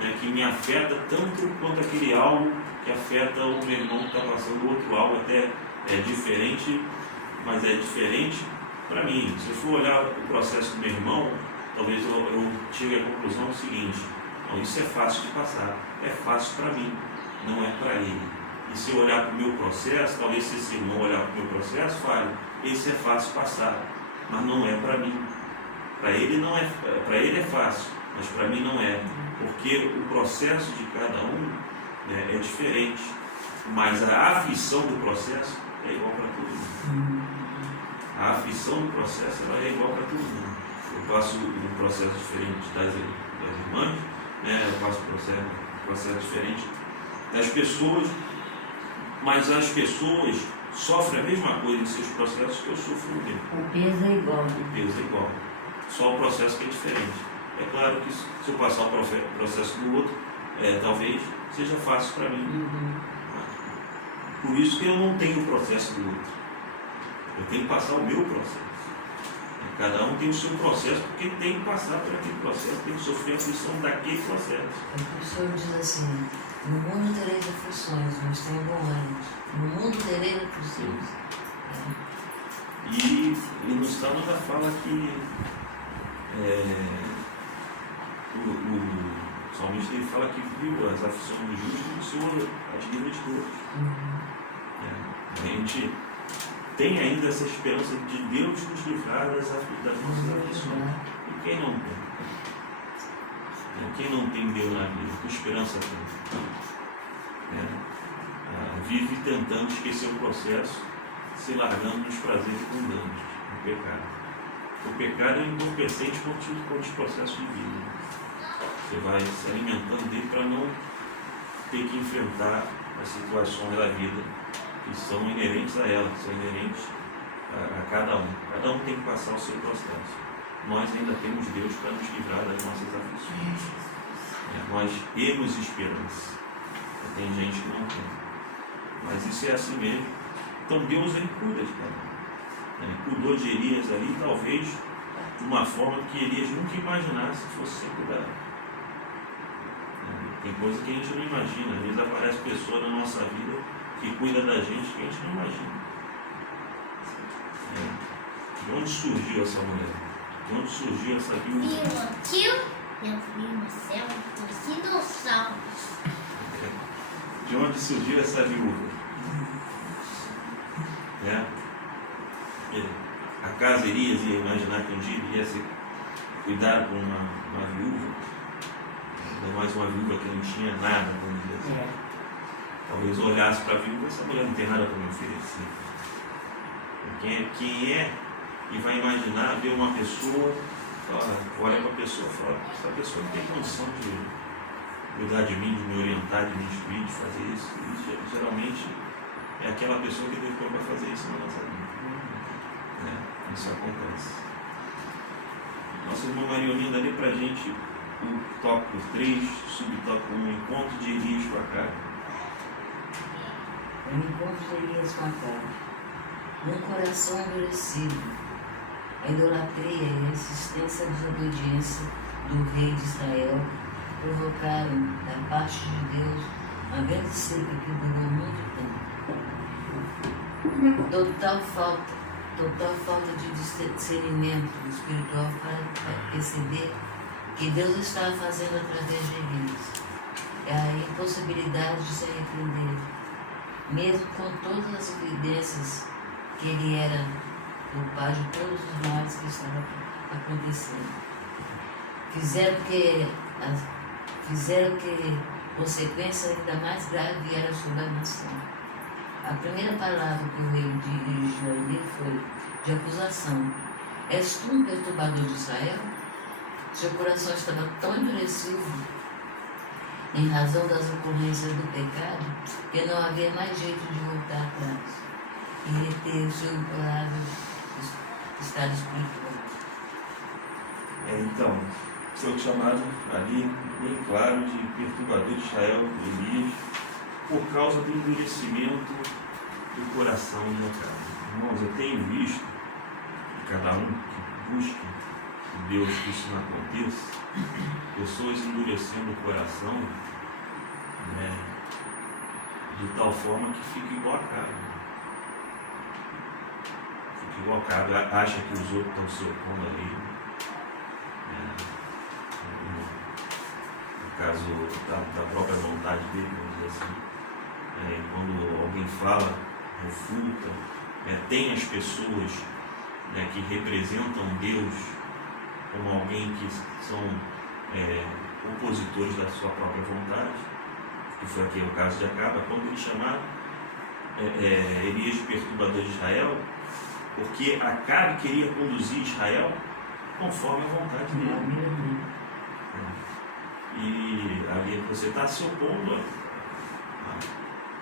né, que me afeta tanto quanto aquele algo que afeta o meu irmão que está passando outro algo, até é diferente, mas é diferente para mim. Se eu for olhar o processo do meu irmão, talvez eu chegue à conclusão do seguinte: não, isso é fácil de passar, é fácil para mim, não é para ele. E se eu olhar para o meu processo, talvez se esse irmão olhar para o meu processo, fale, esse é fácil passar, mas não é para mim. Para ele não é, para ele é fácil, mas para mim não é, porque o processo de cada um, né, é diferente, mas a aflição do processo é igual para todo mundo. A aflição do processo ela é igual para todo mundo. Eu passo um processo diferente das irmãs, né, eu passo um processo diferente das pessoas, mas as pessoas sofrem a mesma coisa em seus processos que eu sofro no meu. O peso é igual. O peso é igual, só o processo que é diferente. É claro que se eu passar o processo do outro, talvez seja fácil para mim. Por isso que eu não tenho o processo do outro. Eu tenho que passar o meu processo. Cada um tem o seu processo, porque tem que passar por aquele processo, tem que sofrer a aflição daquele processo. O Senhor diz assim: no mundo tereis aflições, mas tenha bom ânimo. No mundo tereis aflições. E no Salmo ainda fala que o salmista ele fala que viu as aflições do justo e o Senhor as livra de todos. A gente tem ainda essa esperança de Deus nos livrar das nossas aflições. E quem não tem? Quem não tem Deus na vida? Que esperança tem? Vive tentando esquecer o processo, se largando nos prazeres mundanos, no pecado. O pecado é entorpecente contra os processos de vida. Você vai se alimentando dele para não ter que enfrentar as situações da vida que são inerentes a ela, que são inerentes a cada um. Cada um tem que passar o seu processo. Nós ainda temos Deus para nos livrar das nossas aflições. Nós temos esperança. Tem gente que não tem. Mas isso é assim mesmo. Então Deus ele cuida de cada um. Ele cuidou de Elias ali, talvez de uma forma que Elias nunca imaginasse fosse ser cuidado. Tem coisa que a gente não imagina. Às vezes aparece pessoa na nossa vida que cuida da gente que a gente não imagina. De onde surgiu essa mulher? De onde surgiu essa viúva? Viu aquilo? Eu vi uma selva dos dinossauros. De onde surgiu essa viúva? A casa Elias ia imaginar que um dia ele ia ser cuidado por uma viúva, ainda mais uma viúva que não tinha nada, vamos dizer assim. Talvez olhasse para a viúva, essa mulher não tem nada para me oferecer. Quem é e vai imaginar, ver uma pessoa, olha para a pessoa e fala, essa pessoa não tem condição de cuidar de mim, de me orientar, de me instruir, de fazer isso. E geralmente é aquela pessoa que Deus vai fazer isso na nossa vida. Isso acontece. Nossa irmã Maria Olinda, lê para a gente o tópico 3, subtópico 1, encontro de Elias com Acabe. O encontro de Elias com Acabe. Num coração endurecido, a idolatria e a insistência à desobediência do rei de Israel provocaram, da parte de Deus, uma grande seca que durou muito tempo. Total falta de discernimento espiritual para perceber que Deus estava fazendo através de Elias. A impossibilidade de se arrepender, mesmo com todas as evidências que ele era culpado de todos os males que estavam acontecendo. Fizeram que consequência ainda mais grave vieram sobre a nação. A primeira palavra que o rei dirigiu a ele foi de acusação. És tu um perturbador de Israel? Seu coração estava tão endurecido em razão das ocorrências do pecado que não havia mais jeito de voltar atrás e reter o seu implorável estado espiritual. Então, seu chamado ali, bem claro, de perturbador de Israel, Elias, por causa do endurecimento do coração de Acabe. Irmãos, eu tenho visto que cada um que busque Deus que isso não aconteça, pessoas endurecendo o coração, né, de tal forma que fica igual a Acabe. Fica igual a Acabe, acha que os outros estão se opondo ali. No caso da própria vontade dele, vamos dizer assim. Quando alguém fala, refuta, tem as pessoas, né, que representam Deus como alguém que são opositores da sua própria vontade, que foi aqui o caso de Acabe, quando ele chamaram Elias de perturbador de Israel, porque Acabe queria conduzir Israel conforme a vontade dele. E ali você está se opondo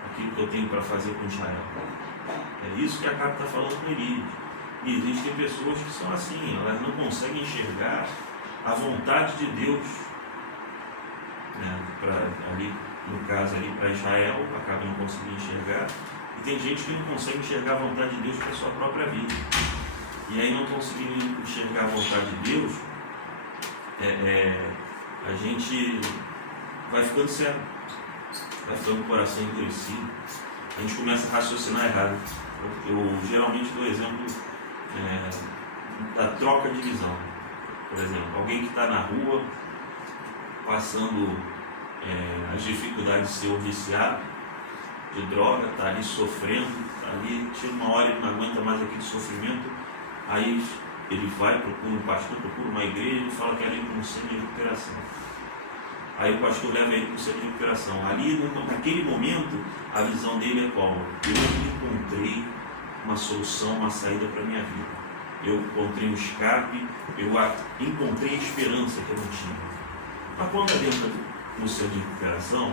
àquilo que eu tenho para fazer com Israel. É isso que Acabe está falando com Elias. E existem pessoas que são assim, elas não conseguem enxergar a vontade de Deus, né? Ali, no caso ali para Israel, Acabe não conseguia enxergar. E tem gente que não consegue enxergar a vontade de Deus para a sua própria vida. E aí, não conseguindo enxergar a vontade de Deus, a gente vai ficando cego, vai ficando com o coração endurecido, a gente começa a raciocinar errado. Eu geralmente dou exemplo da troca de visão. Por exemplo, alguém que está na rua, passando as dificuldades de ser um viciado de droga, está ali sofrendo, está ali, chega uma hora ele não aguenta mais aquele sofrimento, aí ele vai, procura um pastor, procura uma igreja e fala que ele para um centro de recuperação. Aí o pastor leva ele para o centro de recuperação. Ali, naquele momento, a visão dele é qual? Eu encontrei uma solução, uma saída para a minha vida. Eu encontrei um escape, eu encontrei a esperança que eu não tinha. Mas quando entra no centro de recuperação,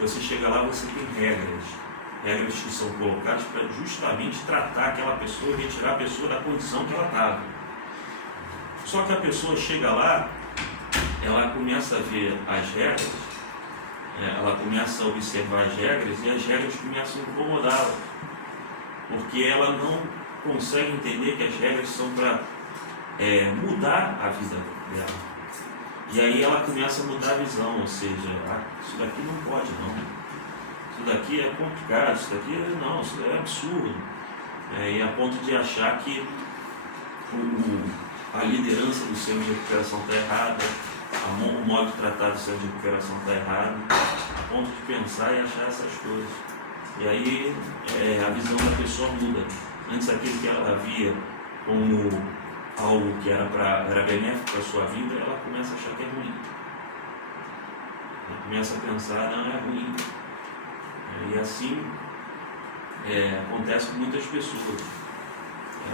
você chega lá, você tem regras que são colocadas para justamente tratar aquela pessoa e retirar a pessoa da condição que ela estava. Só que a pessoa chega lá, ela começa a ver as regras, ela começa a observar as regras e as regras começam a incomodá-la, porque ela não consegue entender que as regras são para mudar a vida dela. E aí ela começa a mudar a visão, ou seja, isso daqui não pode não, isso daqui é complicado, isso daqui não, isso é absurdo. E a ponto de achar que a liderança do centro de recuperação está errada, o modo de tratar do centro de recuperação está errado, a ponto de pensar e achar essas coisas. E aí a visão da pessoa muda. Antes aquilo que ela via como algo que era benéfico para a sua vida, ela começa a achar que é ruim. Ela começa a pensar, não, é ruim. E assim acontece com muitas pessoas.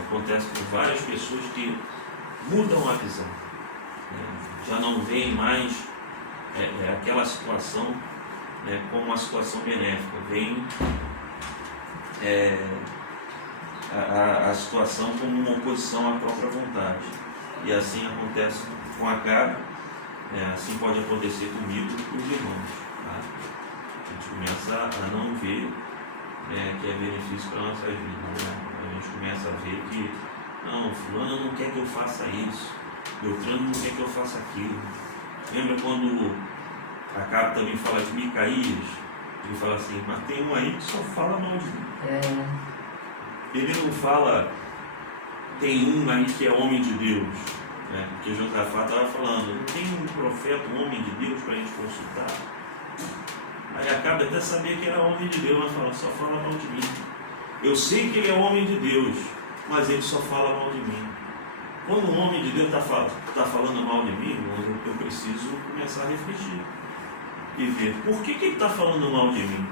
Acontece com várias pessoas que mudam a visão. Já não veem mais aquela situação como uma situação benéfica. Veem a situação como uma oposição à própria vontade. E assim acontece com Acabe, assim pode acontecer comigo e com os irmãos. Tá? A gente começa a não ver que é benefício para a nossa vida. Né? A gente começa a ver que, não, fulano não quer que eu faça isso, Beltrano não quer que eu faça aquilo. Lembra quando Acabe também fala de Micaías? Ele fala assim, mas tem um aí que só fala mal de mim. Ele não fala, tem um aí que é homem de Deus, porque Josafá estava falando, não tem um profeta, um homem de Deus para a gente consultar. Aí Acabe até sabia que era homem de Deus, mas fala, só fala mal de mim. Eu sei que ele é homem de Deus, mas ele só fala mal de mim. Quando um homem de Deus está falando mal de mim, eu preciso começar a refletir e ver, por que ele está falando mal de mim?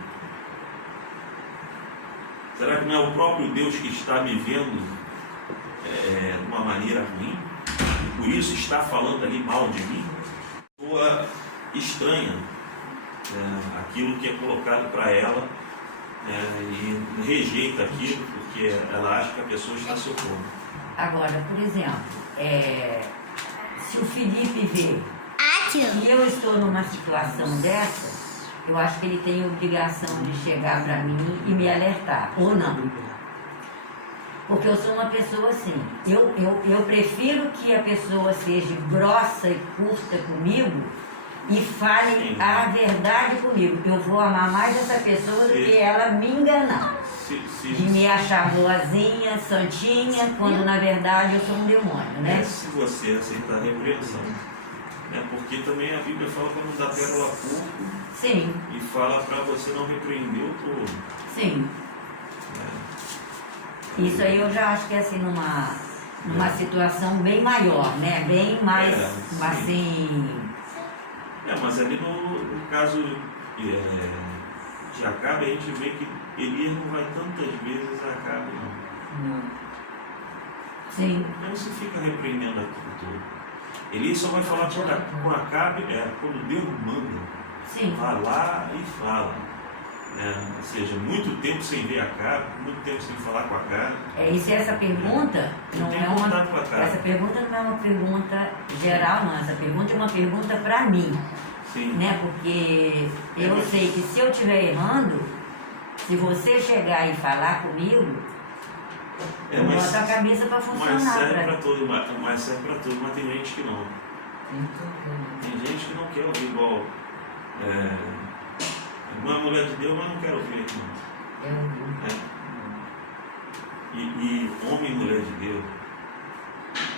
Será que não é o próprio Deus que está me vendo de uma maneira ruim, e por isso está falando ali mal de mim, a pessoa estranha aquilo que é colocado para ela e rejeita aquilo porque ela acha que a pessoa está se opondo. Agora, por exemplo, se o Felipe vê que eu estou numa situação dessa, eu acho que ele tem obrigação de chegar para mim e me alertar, ou não. Porque eu sou uma pessoa assim, eu prefiro que a pessoa seja grossa e curta comigo e fale a verdade comigo. Eu vou amar mais essa pessoa do que ela me enganar. De me achar boazinha, santinha, quando na verdade eu sou um demônio, né? Se você aceitar a repreensão. Porque também a Bíblia fala para não dar pérola a porco. Sim. E fala para você não repreender o tolo. Sim. Isso aí eu já acho que é assim numa situação bem maior, né? Bem mais assim. Mas ali no caso de Acabe, a gente vê que Elias não vai tantas vezes a Acabe, não. Sim. Não se fica repreendendo aquilo tudo. Elias só vai falar com Acabe quando Deus manda. Sim. Vai lá e fala. Ou seja, muito tempo sem ver Acabe, muito tempo sem falar com Acabe. E se essa pergunta não é uma. Essa pergunta não é uma pergunta geral, não. Essa pergunta é uma pergunta para mim. Sim. Né? Porque eu sei que se eu estiver errando, se você chegar e falar comigo, eu boto a cabeça para funcionar. Mas serve para todo, mas tem gente que não. Tem gente que não quer ouvir igual. Uma mulher de Deus, mas não quer ouvir aqui. E homem e mulher de Deus,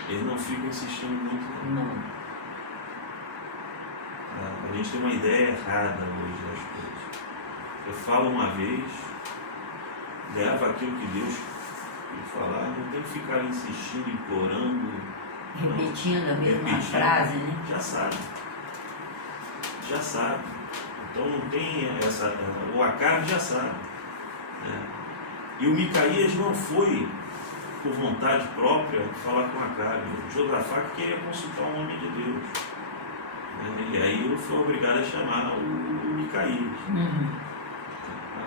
eles não ficam insistindo muito. Não. A gente tem uma ideia errada hoje das coisas. Eu falo uma vez, leva aquilo que Deus quer falar, não tem que ficar insistindo, implorando. Repetindo a mesma frase, né? Já sabe. Então não tem essa. O Acabe já sabe. E o Micaías não foi por vontade própria falar com Acabe. O Josafá que queria consultar um homem de Deus. E aí ele foi obrigado a chamar o Micaías.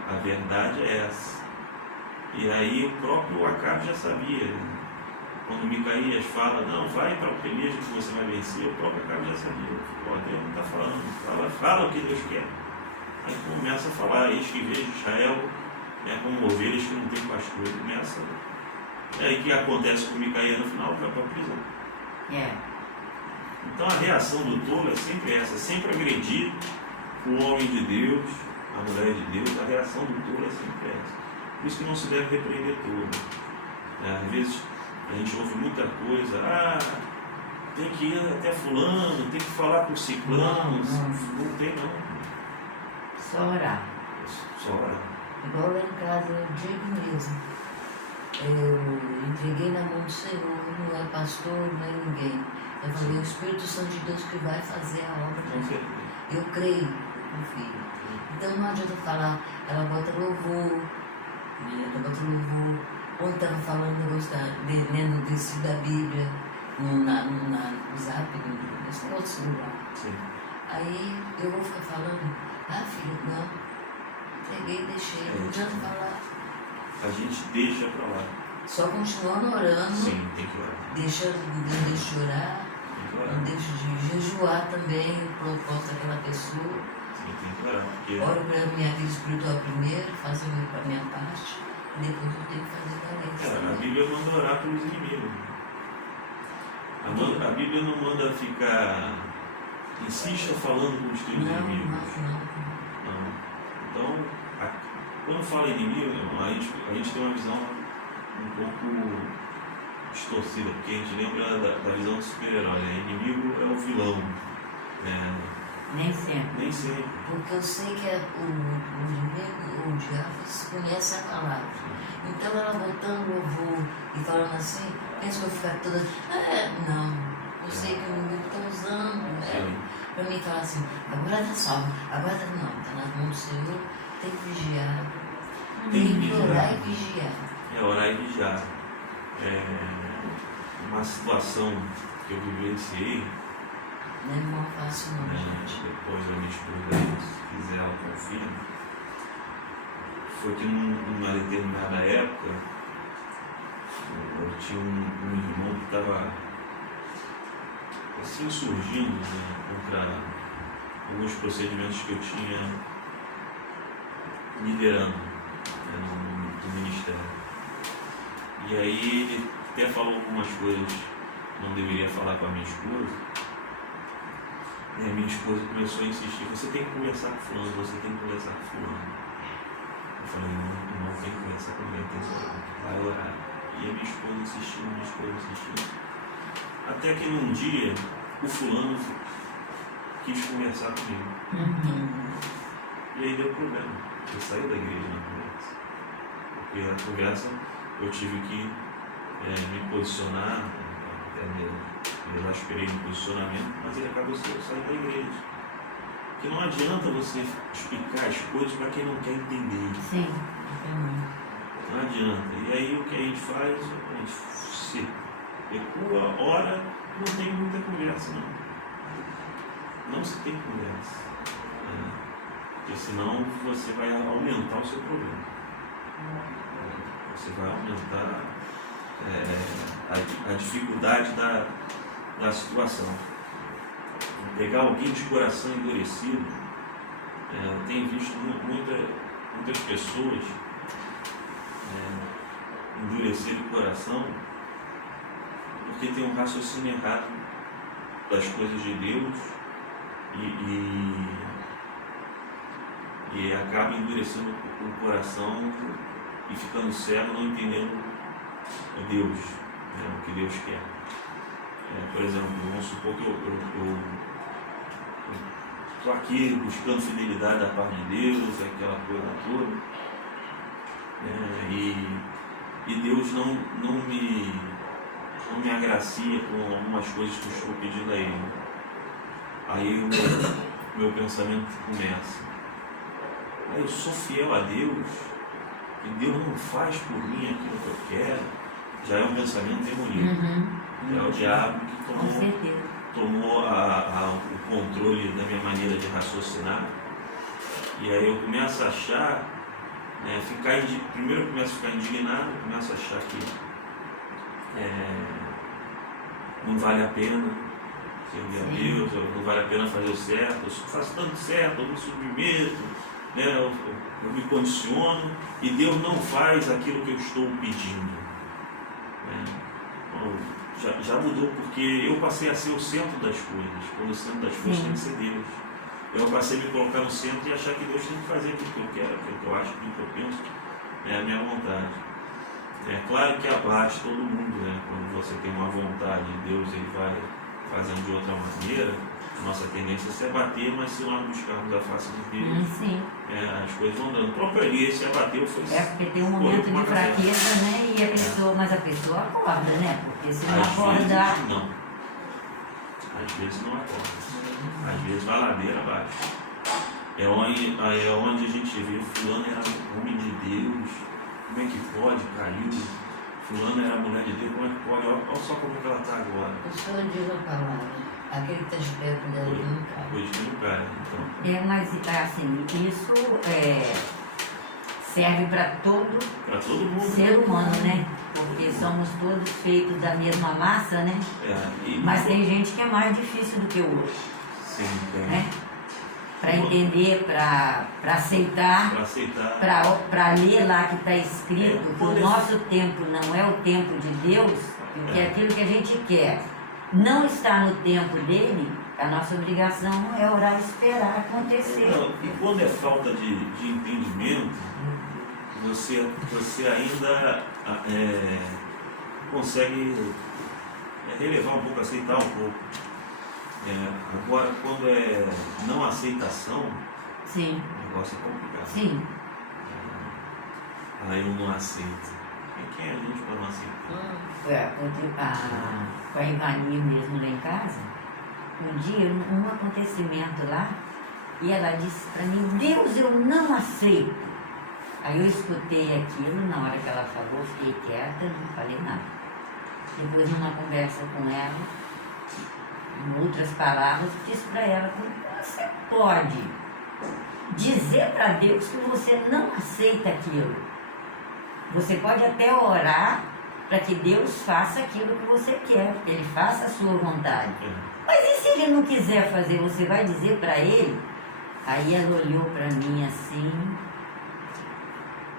A verdade é essa. E aí o próprio Acabe já sabia. Quando o Micaías fala, não, vai para o pelejo que você vai vencer, o próprio Acabe já sabia. Deus não está falando. Fala o que Deus quer. Aí começa a falar, eis que vejo Israel como ovelhas que não tem pastor. Começa. É aí que acontece com o Micaías no final, vai para a prisão. Então a reação do tolo é sempre essa, sempre agredir o homem de Deus, a mulher de Deus, a reação do tolo é sempre essa. Por isso que não se deve repreender tolo. Às vezes a gente ouve muita coisa, tem que ir até fulano, tem que falar com o ciclano, não tem não. Só orar. Só orar. Igual lá em casa, eu digo mesmo. Eu entreguei na mão do Senhor, não é pastor, não é ninguém. Eu falei, o Espírito Santo de Deus que vai fazer a obra. Com certeza. Eu creio, confio. Então não adianta falar, ela bota louvor, Ontem estava falando, eu estava lendo o texto da Bíblia no Zap, nesse outro celular. Sim. Aí eu vou ficar falando, filho, não, entreguei, deixei, não adianta falar. A gente deixa para lá. Só continuando orando. Sim, tem que orar. Não deixa de orar, não deixa de jejuar também o propósito daquela pessoa. Sim, tem que orar. Porque... Oro para minha vida espiritual primeiro, faço a minha parte, e depois eu tenho que fazer para a Bíblia manda orar pelos inimigos. A Bíblia não manda ficar, insista falando com os teus inimigos. Não. Então, quando fala inimigo, a gente tem uma visão um pouco distorcida, porque a gente lembra da visão do super-herói, inimigo é o vilão. Nem sempre. Nem sempre. Porque eu sei que o inimigo, o diabo, conhece a palavra. Então ela botando louvor e falando assim, pensa que eu vou ficar toda. Não. Eu sei que o inimigo está usando, para mim falar assim, agora está salvo, agora está. Não, está nas mãos do Senhor, tem que vigiar. Tem que orar e vigiar. Orar e vigiar. uma situação que eu vivenciei, Não é mó fácil não, gente. depois da minha esposa, se quiser ela confirma, foi que numa determinada época eu tinha um irmão que estava assim surgindo, né, contra alguns procedimentos que eu tinha liderando, né, no ministério. E aí ele até falou algumas coisas que não deveria falar com a minha esposa. E a minha esposa começou a insistir: você tem que conversar com fulano, você tem que conversar com fulano. Eu falei: não tem que conversar com ninguém, tem que vai orar. E a minha esposa insistiu. Até que num dia o fulano quis conversar comigo. E aí deu problema. Eu saí da igreja na conversa. Porque a conversa eu tive que me posicionar, eu já esperei no posicionamento, mas ele acabou saindo da igreja. Porque não adianta você explicar as coisas para quem não quer entender. Sim. Não adianta. E aí o que a gente faz? A gente se recua, ora, não tem muita conversa, não. Não se tem conversa. Porque senão você vai aumentar o seu problema. Você vai aumentar a dificuldade da situação. Pegar alguém de coração endurecido, eu tenho visto muitas pessoas endurecerem o coração porque tem um raciocínio errado das coisas de Deus e acaba endurecendo o coração e ficando cego, não entendendo Deus, o que Deus quer. Por exemplo, vamos supor que eu estou aqui buscando fidelidade da parte de Deus, aquela coisa toda, e Deus não me agracia com algumas coisas que eu estou pedindo a Ele. Aí o meu pensamento começa: eu sou fiel a Deus, e Deus não faz por mim aquilo que eu quero. Já é um pensamento demoníaco. É o diabo que tomou o controle da minha maneira de raciocinar. E aí eu começo a achar, primeiro eu começo a ficar indignado, começo a achar que não vale a pena servir a Deus, não vale a pena fazer o certo, eu faço tanto certo, eu me submeto, eu me condiciono e Deus não faz aquilo que eu estou pedindo. Já mudou, porque eu passei a ser o centro das coisas, quando o centro das coisas tem que ser Deus. Eu passei a me colocar no centro e achar que Deus tem que fazer aquilo que eu quero, aquilo que eu acho, aquilo que eu penso, é a minha vontade. É claro que abate todo mundo, quando você tem uma vontade de Deus, Ele vai fazendo de outra maneira. A nossa tendência é se abater, mas se nós buscarmos a face de Deus, as coisas vão dando. O próprio Elias se abateu, foi porque tem um momento de fraqueza, e mas a pessoa acorda, porque se não acordar. Não. Às vezes não acorda. Às vezes vai ladeira abaixo. É onde a gente vê: fulano era homem de Deus, como é que pode? Caiu. Fulano era mulher de Deus, como é que pode? Olha só como ela está agora. O Senhor diz a palavra: aquele que está de perto dela não cai. Pois não cai, então. Mas assim, isso serve para todo mundo, ser humano, porque somos todos feitos da mesma massa, mas tem gente que é mais difícil do que o outro. Sim, tem. Para entender, para aceitar, para ler lá que está escrito que o nosso tempo não é o tempo de Deus, porque aquilo que a gente quer não está no tempo dele, a nossa obrigação é orar e esperar acontecer. E quando é falta de entendimento, você ainda consegue relevar um pouco, aceitar um pouco. Agora, quando é não aceitação, o negócio é complicado. Sim. Aí eu não aceito. Quem é a gente para não aceitar? Com a Ivani mesmo lá em casa, um dia, um acontecimento lá, e ela disse para mim: Deus, eu não aceito. Aí eu escutei aquilo, na hora que ela falou, fiquei quieta, não falei nada. Depois, numa conversa com ela, em outras palavras, disse para ela: como você pode dizer para Deus que você não aceita aquilo? Você pode até orar para que Deus faça aquilo que você quer, que Ele faça a sua vontade. Mas e se Ele não quiser fazer, você vai dizer para Ele? Aí ela olhou para mim assim,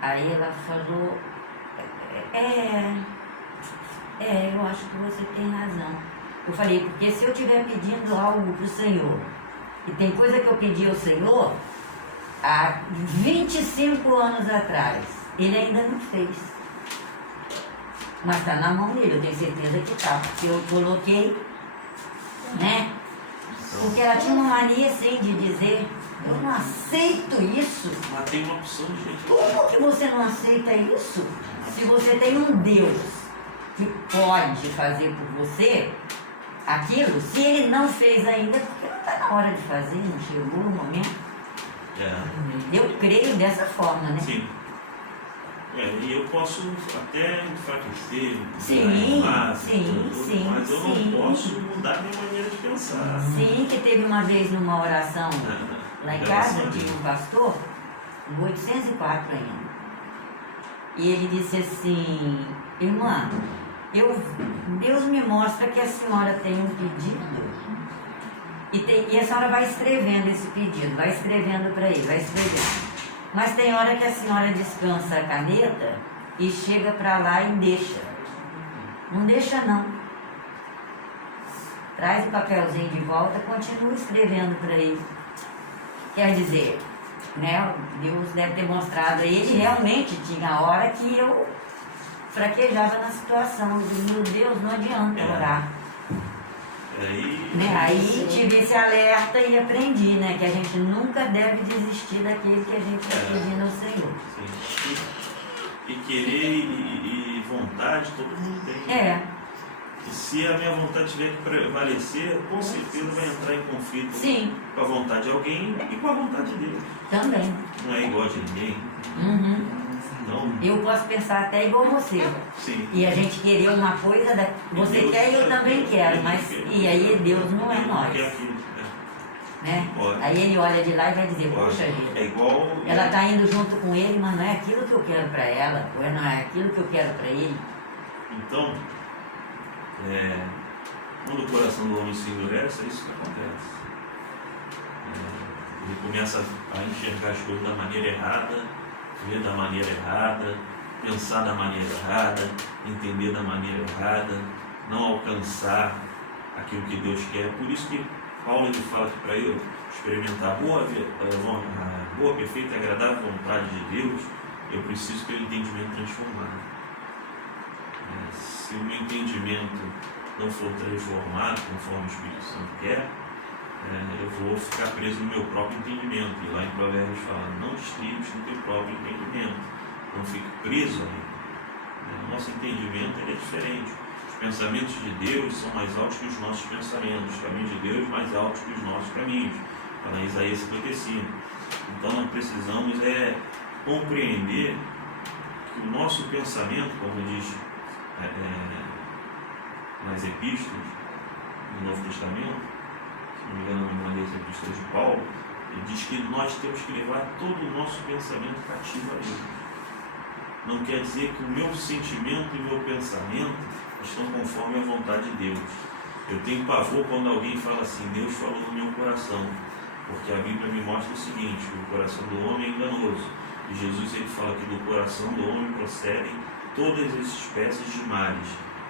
aí ela falou: eu acho que você tem razão. Eu falei: porque se eu estiver pedindo algo para o Senhor, e tem coisa que eu pedi ao Senhor há 25 anos atrás, Ele ainda não fez. Mas está na mão dele, eu tenho certeza que está, porque eu coloquei, né? Porque ela tinha uma mania assim de dizer: eu não aceito isso. Mas tem uma opção, gente. Como que você não aceita isso? Se você tem um Deus que pode fazer por você aquilo, se Ele não fez ainda, porque não está na hora de fazer, não chegou o momento. Eu creio dessa forma, né? Sim. E eu posso até enfraquecer, Sim, mas eu não posso mudar minha maneira de pensar. Sim, que teve uma vez numa oração lá em casa, Relação tinha um pastor, em 804 ainda. E ele disse assim: irmã, Deus me mostra que a senhora tem um pedido. E a senhora vai escrevendo esse pedido, vai escrevendo para ele, vai escrevendo. Mas tem hora que a senhora descansa a caneta e chega para lá e deixa. Não deixa não. Traz o papelzinho de volta, continua escrevendo para ele. Quer dizer, né, Deus deve ter mostrado a ele, realmente tinha a hora que eu fraquejava na situação. Eu disse: meu Deus, não adianta orar. Aí tive esse alerta e aprendi, né, que a gente nunca deve desistir daquele que a gente está pedindo ao Senhor. Sim. E querer e vontade todo mundo tem. E se a minha vontade tiver que prevalecer, com certeza vai entrar em conflito com a vontade de alguém e com a vontade de Deus. Também. Não é igual de ninguém. Então, eu posso pensar até igual você. Sim. E a gente querer uma coisa, você Deus quer e eu também quero, mas e aí Deus não é nós. quer aquilo, né? Aí ele olha de lá e vai dizer: poxa vida, é igual, ela está indo junto com ele, mas não é aquilo que eu quero para ela, ou não é aquilo que eu quero para ele. Então, quando o coração do homem se endurece, é isso que acontece. Ele começa a enxergar as coisas da maneira errada, ver da maneira errada, pensar da maneira errada, entender da maneira errada, não alcançar aquilo que Deus quer. Por isso que Paulo ele fala que para eu experimentar a boa, perfeita e agradável vontade de Deus, eu preciso ter o entendimento transformado. Se o meu entendimento não for transformado conforme o Espírito Santo quer, eu vou ficar preso no meu próprio entendimento. E lá em Provérbios fala: não estribes no teu próprio entendimento, não fique preso ali. O nosso entendimento ele é diferente. Os pensamentos de Deus são mais altos que os nossos pensamentos, os caminhos de Deus mais altos que os nossos caminhos. Fala em Isaías 55. Então nós precisamos compreender que o nosso pensamento, como diz nas epístolas do Novo Testamento, se não me engano, uma das epístolas de Paulo, ele diz que nós temos que levar todo o nosso pensamento cativo a Deus. Não quer dizer que o meu sentimento e o meu pensamento estão conforme a vontade de Deus. Eu tenho pavor quando alguém fala assim: Deus falou no meu coração, porque a Bíblia me mostra o seguinte: o coração do homem é enganoso. E Jesus ele fala que do coração do homem procedem todas as espécies de males: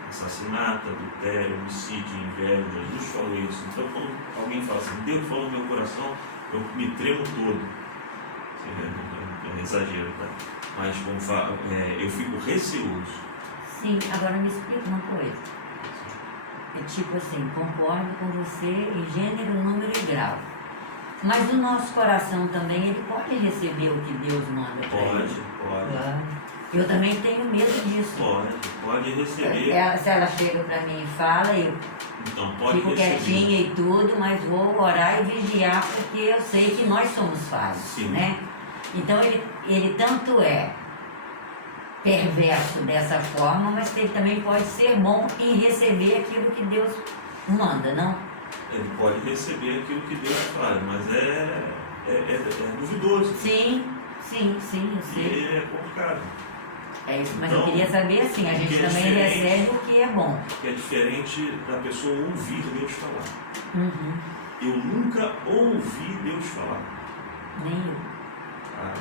assassinato, adultério, homicídio, inveja. Jesus falou isso. Então quando alguém fala assim: Deus falou no meu coração, eu me tremo todo. É exagero, tá? Mas eu fico receoso. Sim, agora me explica uma coisa. É tipo assim: concordo com você em gênero, número e grau. Mas o nosso coração também, ele pode receber o que Deus manda para ele. Pode. Eu também tenho medo disso. Pode receber. Se ela chega para mim e fala, eu fico quietinha e tudo, mas vou orar e vigiar, porque eu sei que nós somos falhos, né? Então ele tanto perverso dessa forma, mas que ele também pode ser bom em receber aquilo que Deus manda, não? Ele pode receber aquilo que Deus faz, mas é duvidoso. Sim, eu sei. E é complicado. É isso, mas Então, eu queria saber assim, a gente que é também diferente. recebe o que é bom. Que é diferente da pessoa ouvir Deus falar. Uhum. Eu nunca ouvi Deus falar. Nem eu. Ah,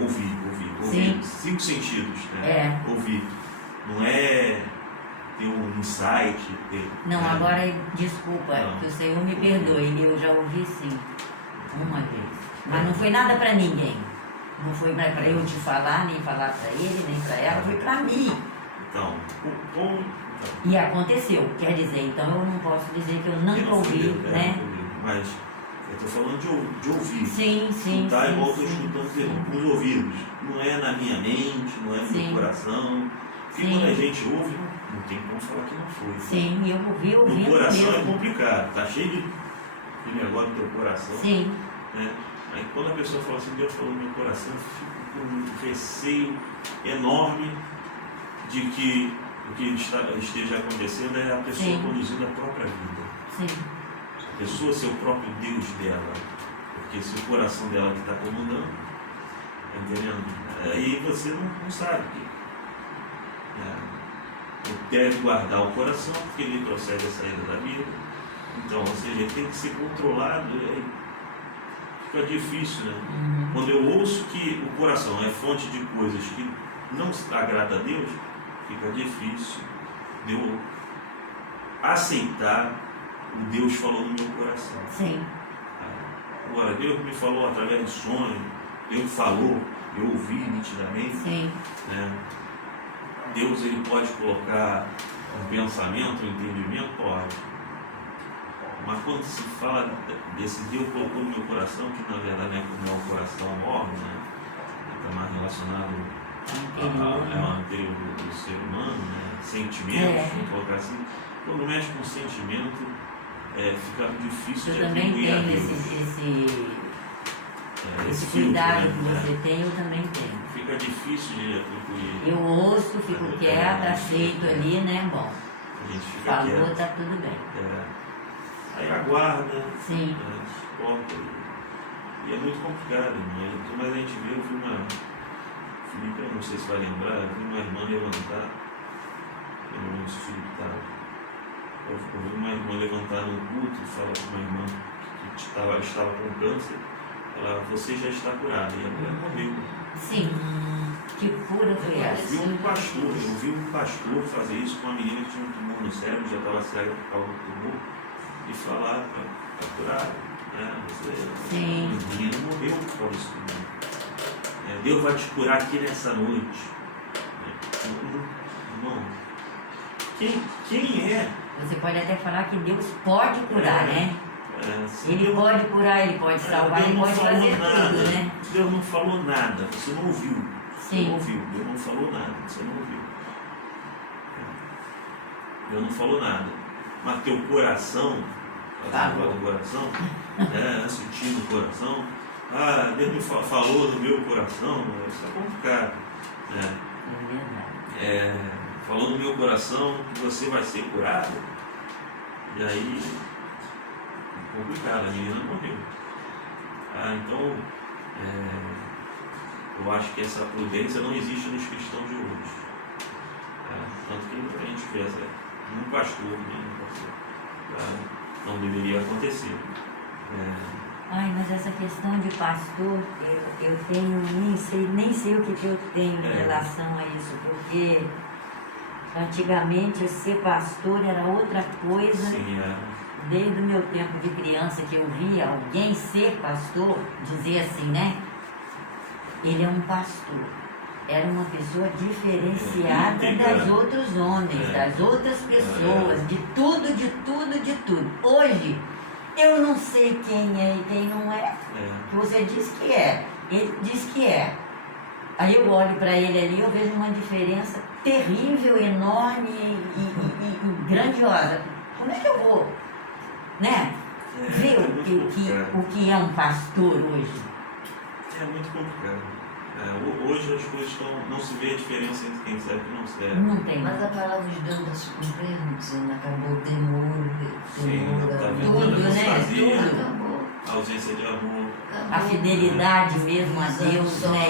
ouvir. Sim. 5 sentidos, né? Ouvir. Não é ter um insight. Não, né? agora, desculpa, Não. que o Senhor me perdoe, eu já ouvi sim, uma vez. Mas não foi nada para ninguém. Não foi para eu te falar, nem falar para ele, nem para ela, foi para mim. Então, E aconteceu, quer dizer, então eu não posso dizer que eu não ouvi, né? Mas eu estou falando de ouvir. Sim. Escutar igual estou sim. escutando com os ouvidos. Não é na minha mente, não é no Sim. meu coração. Porque Sim. quando a gente ouve, não tem como falar que não foi. Sim, eu ouvi No coração é mesmo. complicado, tá cheio de negócio no teu coração. Sim, Né? Aí quando a pessoa fala assim, Deus falou no meu coração, eu fico com um receio enorme de que o que esteja acontecendo é a pessoa Sim. conduzindo a própria vida. sim, A pessoa ser o próprio Deus dela. Porque se o coração dela que está comandando, tá entendendo? Aí você não sabe que deve guardar o coração, porque ele procede a saída da vida. Então, ou seja, ele tem que ser controlado. Aí fica difícil, né? Quando eu ouço que o coração é fonte de coisas que não agrada a Deus, fica difícil de eu aceitar o Deus falou no meu coração. sim, Agora, Deus me falou através de sonho, Deus falou, eu ouvi nitidamente, sim, né? Deus, ele pode colocar um pensamento, um entendimento, pode. Mas quando se fala desse Deus colocou no meu coração, que na verdade não é um coração órgão, né? Está mais relacionado ao interior do ser humano, né? Sentimentos, vamos colocar assim. Quando mexe com sentimento, fica difícil eu de também atribuir a tenho Deus. esse filtro, cuidado né? que você tem, eu também tenho. Fica difícil de atribuir. Eu ouço, fico quieta, aceito ali, né? Bom, A gente fica falou, quieto. tá tudo bem. Aí aguarda, Sim, suporta. E é muito complicado, né? Mas a gente vê, eu vi uma. Felipe, eu não sei se vai lembrar, eu vi uma irmã levantar. Eu não lembro se o Felipe estava. Eu vi uma irmã levantar no culto e falar com uma irmã que estava com câncer. Ela, você já está curada. E a mulher morreu. sim. Que cura foi essa? Eu vi um pastor fazer isso com uma menina que tinha um tumor no cérebro, já estava cega por causa do tumor, e falar para curar. Né? Sim. O menino morreu por causa desse tumor. Deus vai te curar aqui nessa noite. Irmão, quem é? Você pode até falar que Deus pode curar, né? Se Ele Deus- pode curar, ele pode salvar, Deus ele não pode falou fazer nada. tudo, né? Deus não falou nada, você não ouviu. Você Sim. não ouviu, Deus não falou nada, você não ouviu. Deus não falou nada. Mas teu coração, Falou. do coração, sentir no coração, Deus me falou no meu coração, isso é complicado. Né? É verdade. Falou no meu coração que você vai ser curado. E aí, complicado, a menina morreu. Então, eu acho que essa prudência não existe nos cristãos de hoje. Tanto que a gente vê, um pastor, não deveria acontecer. Ai, mas essa questão de pastor, eu tenho, nem sei o que eu tenho em relação a isso, porque antigamente ser pastor era outra coisa. Sim, Desde o meu tempo de criança que eu via alguém ser pastor, dizer assim, né? Ele é um pastor. Era uma pessoa diferenciada das outros homens, das outras pessoas, de tudo, de tudo, de tudo. Hoje, eu não sei quem é e quem não é. Que você diz que é, ele diz que é. Aí eu olho para ele ali, eu vejo uma diferença terrível, enorme e grandiosa. Como é que eu vou, né? Ver o que é um pastor hoje? É muito complicado. Hoje as coisas não se vê a diferença entre quem serve e não serve. Não tem. Mas a palavra de Deus está se cumprindo, dizendo, acabou o temor, tá vendo? tudo, né? Apostasia. Tudo acabou. A ausência de amor. A fidelidade mesmo a Deus, né?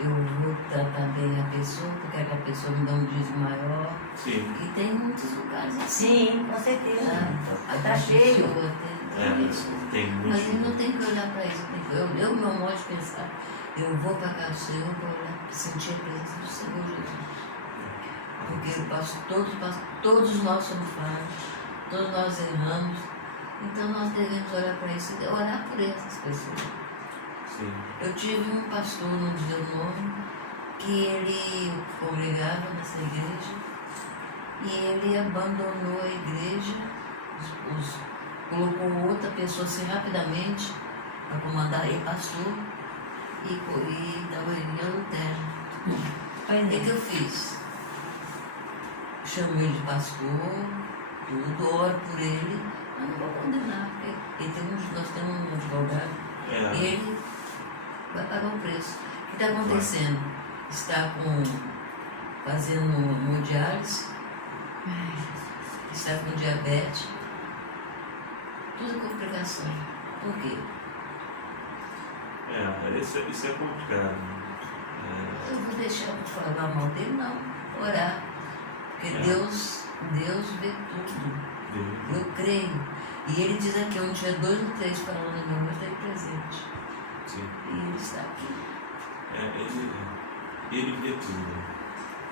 Eu vou tratar bem a pessoa, porque a pessoa me dá um dízimo maior. Sim. E tem muitos lugares assim. Sim, com certeza. A Tá cheio. pessoa tem isso. Tem muito. Mas ele não tem que olhar para isso. Eu, meu modo de pensar, eu vou para casa do Senhor para olhar, para sentir a presença do Senhor Jesus. Porque todos nós somos falhos, todos nós erramos. Então nós devemos olhar para isso e orar por essas pessoas. Sim. Eu tive um pastor, não dizer o nome, que ele congregava nessa igreja e ele abandonou a igreja, colocou outra pessoa assim rapidamente para comandar, ele passou e estava em Lutero. O que eu fiz? Chamei ele de pastor, tudo, oro por ele, mas não vou condenar, porque nós temos um advogado. Ele vai pagar o preço. O que está acontecendo? Está fazendo hemodiálise, está com diabetes, tudo complicação. Por quê? Isso é complicado. Eu vou deixar para falar mal dele? Não. Orar. Porque Deus vê tudo. Eu creio. E ele diz aqui, onde tiver 2 ou 3 falando em meu nome, eu estou presente. Sim. E ele está aqui. Ele vê tudo.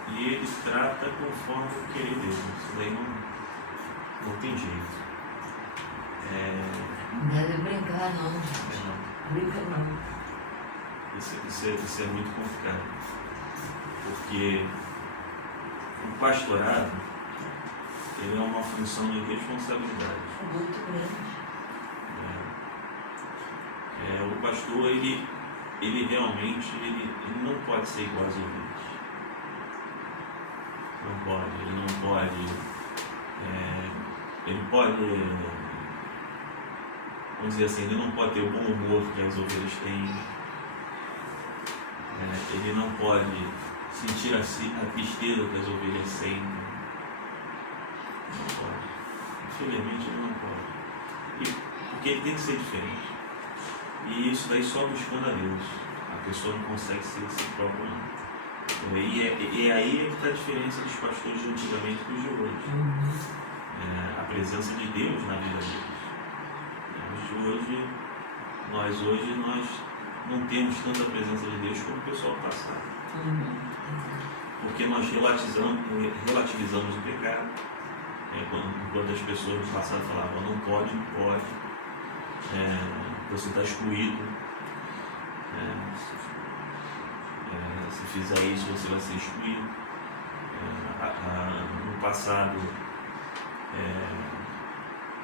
E ele trata conforme o querer dele. Isso daí não tem jeito. Não deve brincar, não, gente. Brinca não. Isso é muito complicado. Porque o pastorado, ele é uma função de responsabilidade. Muito grande. O pastor, ele realmente não pode ser igual às ovelhas. Não pode, ele não pode. Ele pode, vamos dizer assim, ele não pode ter o bom humor que as ovelhas têm. Ele não pode sentir a tristeza que as ovelhas sentem. Não pode. Infelizmente ele não pode. Porque ele tem que ser diferente. E isso daí só buscando a Deus. A pessoa não consegue ser si própria, não. E aí é que está a diferença dos pastores de antigamente para os de hoje. A presença de Deus na vida deles. Nós hoje não temos tanta presença de Deus como o pessoal passado. Porque nós relativizamos o pecado. Enquanto as pessoas no passado falavam, não pode, você está excluído, se fizer isso você vai ser excluído. No passado,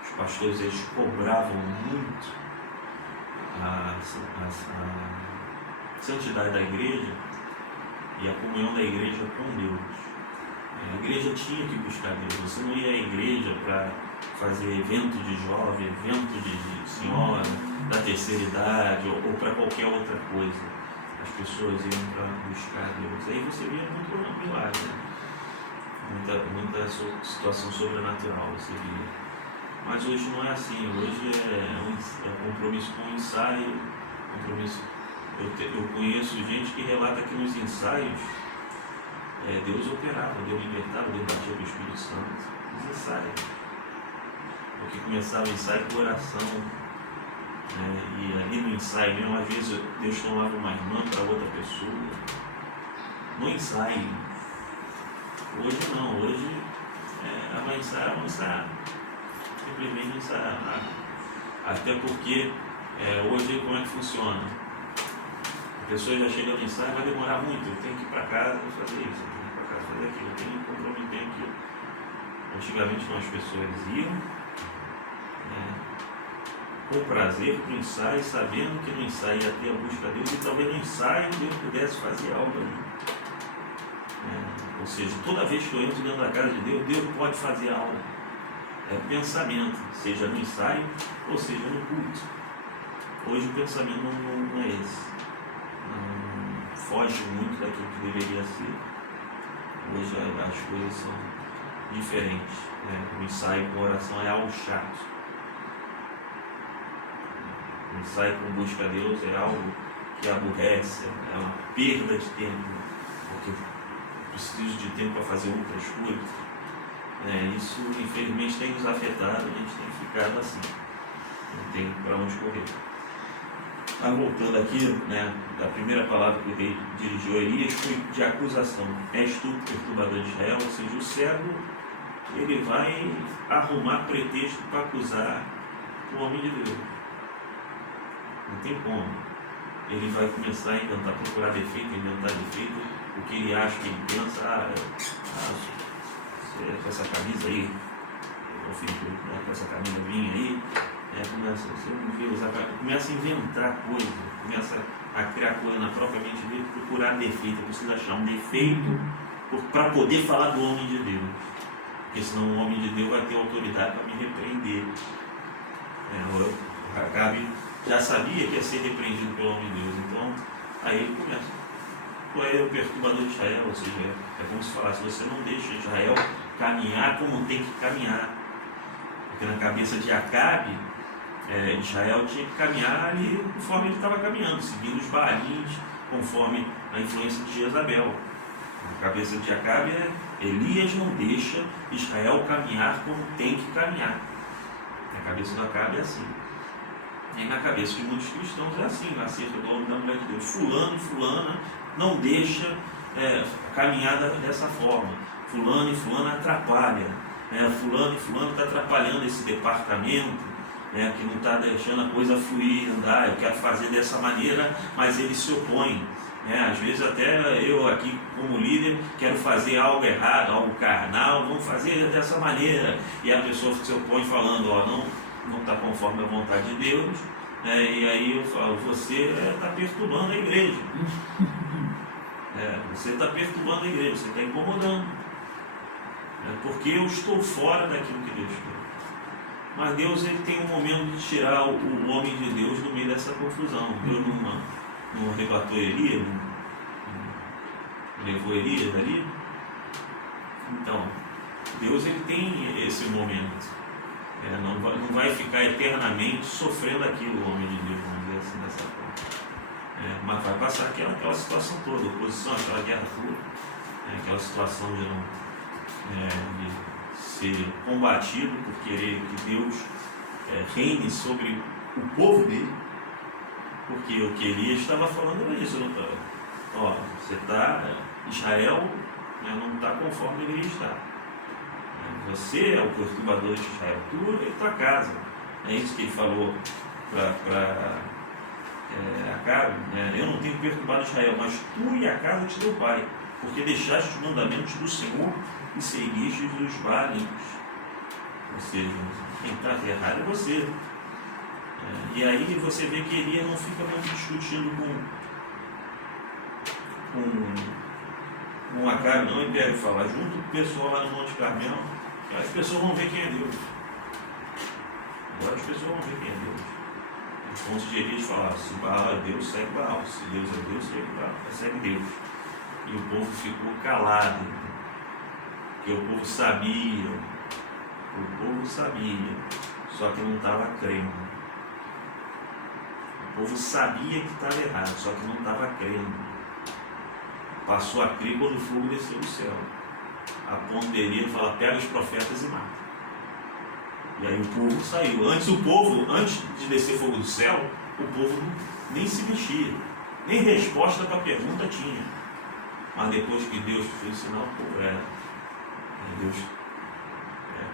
os pastores eles cobravam muito a santidade da igreja e a comunhão da igreja com Deus. A igreja tinha que buscar Deus. Você não ia à igreja para fazer evento de jovem, evento de senhora, da terceira idade ou para qualquer outra coisa. As pessoas iam para buscar Deus. Aí você via muito milagre, né? Muita situação sobrenatural você via. Mas hoje não é assim. Hoje é compromisso com o ensaio. Eu conheço gente que relata que nos ensaios Deus operava, Deus libertava, Deus batia com o Espírito Santo. Nos ensaios. Porque começava o ensaio com oração. E ali no ensaio mesmo, às vezes Deus tomava uma irmã para outra pessoa. No ensaio. Hoje não, hoje vamos ensaiar. Simplesmente ensaiar. Até porque hoje como é que funciona? A pessoa já chega no ensaio, vai demorar muito, eu tenho que ir para casa fazer isso, eu tenho que ir para casa fazer aquilo, eu tenho que comprometer aquilo. Antigamente não, as pessoas iam com prazer para o ensaio, sabendo que no ensaio ia ter a busca a Deus e talvez no ensaio Deus pudesse fazer algo ali. Ou seja, toda vez que eu entro dentro da casa de Deus, Deus pode fazer algo. É pensamento, seja no ensaio ou seja no culto. Hoje o pensamento não é esse. foge muito daquilo que deveria ser. Hoje as coisas são diferentes. O ensaio com oração é algo chato. O ensaio com busca a Deus é algo que aborrece, é uma perda de tempo, porque eu preciso de tempo para fazer outras coisas. Isso, infelizmente, tem nos afetado, a gente tem ficado assim, não tem para onde correr. Mas voltando aqui, da primeira palavra que o rei dirigiu a Elias, foi de acusação. És tu, perturbador de Israel? Ou seja, o servo, ele vai arrumar pretexto para acusar o homem de Deus. Não tem como. Ele vai começar a inventar, procurar defeito, inventar defeito, o que ele acha, que ele pensa, com essa camisa aí, com essa camisa vinha aí, começa a inventar coisas, começa a criar coisa na própria mente dele, procurar defeito. Eu preciso achar um defeito para poder falar do homem de Deus, porque senão o homem de Deus vai ter autoridade para me repreender. O Acabe já sabia que ia ser repreendido pelo homem de Deus, então aí ele começa. Tu é o perturbador de Israel, ou seja, é como se falasse, você não deixa Israel caminhar como tem que caminhar. Porque na cabeça de Acabe, Israel tinha que caminhar ali conforme ele estava caminhando, seguindo os Baalins, conforme a influência de Jezabel. Na cabeça de Acabe, Elias não deixa Israel caminhar como tem que caminhar. Na cabeça do Acabe é assim. E na cabeça de muitos cristãos é assim, acerca do homem da mulher de Deus. Fulano e fulana não deixa caminhar dessa forma. Fulano e fulana atrapalha. Fulano e fulano está atrapalhando esse departamento, que não está deixando a coisa fluir, andar. Eu quero fazer dessa maneira, mas ele se opõe. Às vezes até eu aqui como líder quero fazer algo errado, algo carnal, vamos fazer dessa maneira. E a pessoa se opõe falando, não está conforme a vontade de Deus, e aí eu falo, você está perturbando a igreja. Você está perturbando a igreja, você está incomodando. Porque eu estou fora daquilo que Deus quer. Mas Deus, ele tem um momento de tirar o homem de Deus do meio dessa confusão. Deus não arrebatou Elias, não levou Elias ali. Então, Deus, ele tem esse momento. Não vai ficar eternamente sofrendo aquilo, o homem de Deus, vamos dizer assim, dessa forma. Mas vai passar aquela situação toda, oposição, aquela guerra toda, aquela situação de ser combatido por querer que Deus reine sobre o povo dele, porque o que Elias estava falando era isso. Você está, Israel não está conforme ele está. Você é o perturbador de Israel, tu e tua casa. É isso que ele falou para Acabe. Eu não tenho perturbado Israel, mas tu e a casa de teu pai, porque deixaste os mandamentos do Senhor e seguiste os Baalins. Ou seja, quem está errado é você. E aí você vê que Elias não fica muito discutindo com Acabe, não, ele deve falar junto com o pessoal lá no Monte Carmelo. As pessoas vão ver quem é Deus. Agora as pessoas vão ver quem é Deus. Então, se Elias falar, se Baal é Deus, segue Baal. Se Deus é Deus, segue Deus. E o povo ficou calado. Porque o povo sabia. Só que não estava crendo. O povo sabia que estava errado, só que não estava crendo. Passou a crer quando o fogo desceu do céu. A ponto de Elias falar, pega os profetas e mata. E aí o povo saiu. Antes de descer fogo do céu, o povo nem se mexia. Nem resposta para a pergunta tinha. Mas depois que Deus fez o sinal, o povo Deus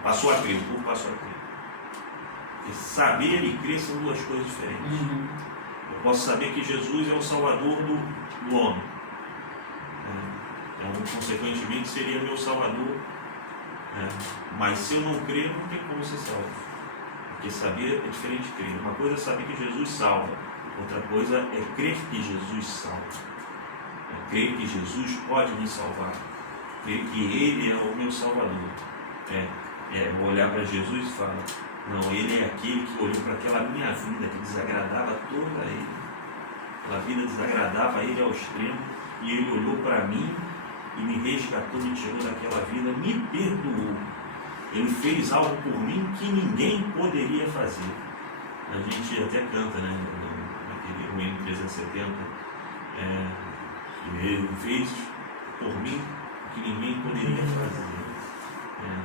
passou a crer, o povo passou a crer. Porque saber e crer são duas coisas diferentes. Eu posso saber que Jesus é o Salvador do homem. Consequentemente seria meu Salvador, mas se eu não crer, não tem como ser salvo, porque saber é diferente de crer. Uma coisa é saber que Jesus salva, outra coisa é crer que Jesus salva, crer que Jesus pode me salvar, crer que Ele é o meu Salvador. Vou olhar para Jesus e falar, não, Ele é aquele que olhou para aquela minha vida que desagradava toda a Ele, aquela vida desagradava a Ele ao extremo, e Ele olhou para mim e me resgatou, me tirou daquela vida, me perdoou. Ele fez algo por mim que ninguém poderia fazer. A gente até canta, né, naquele Romanos 370, Ele fez por mim o que ninguém poderia fazer.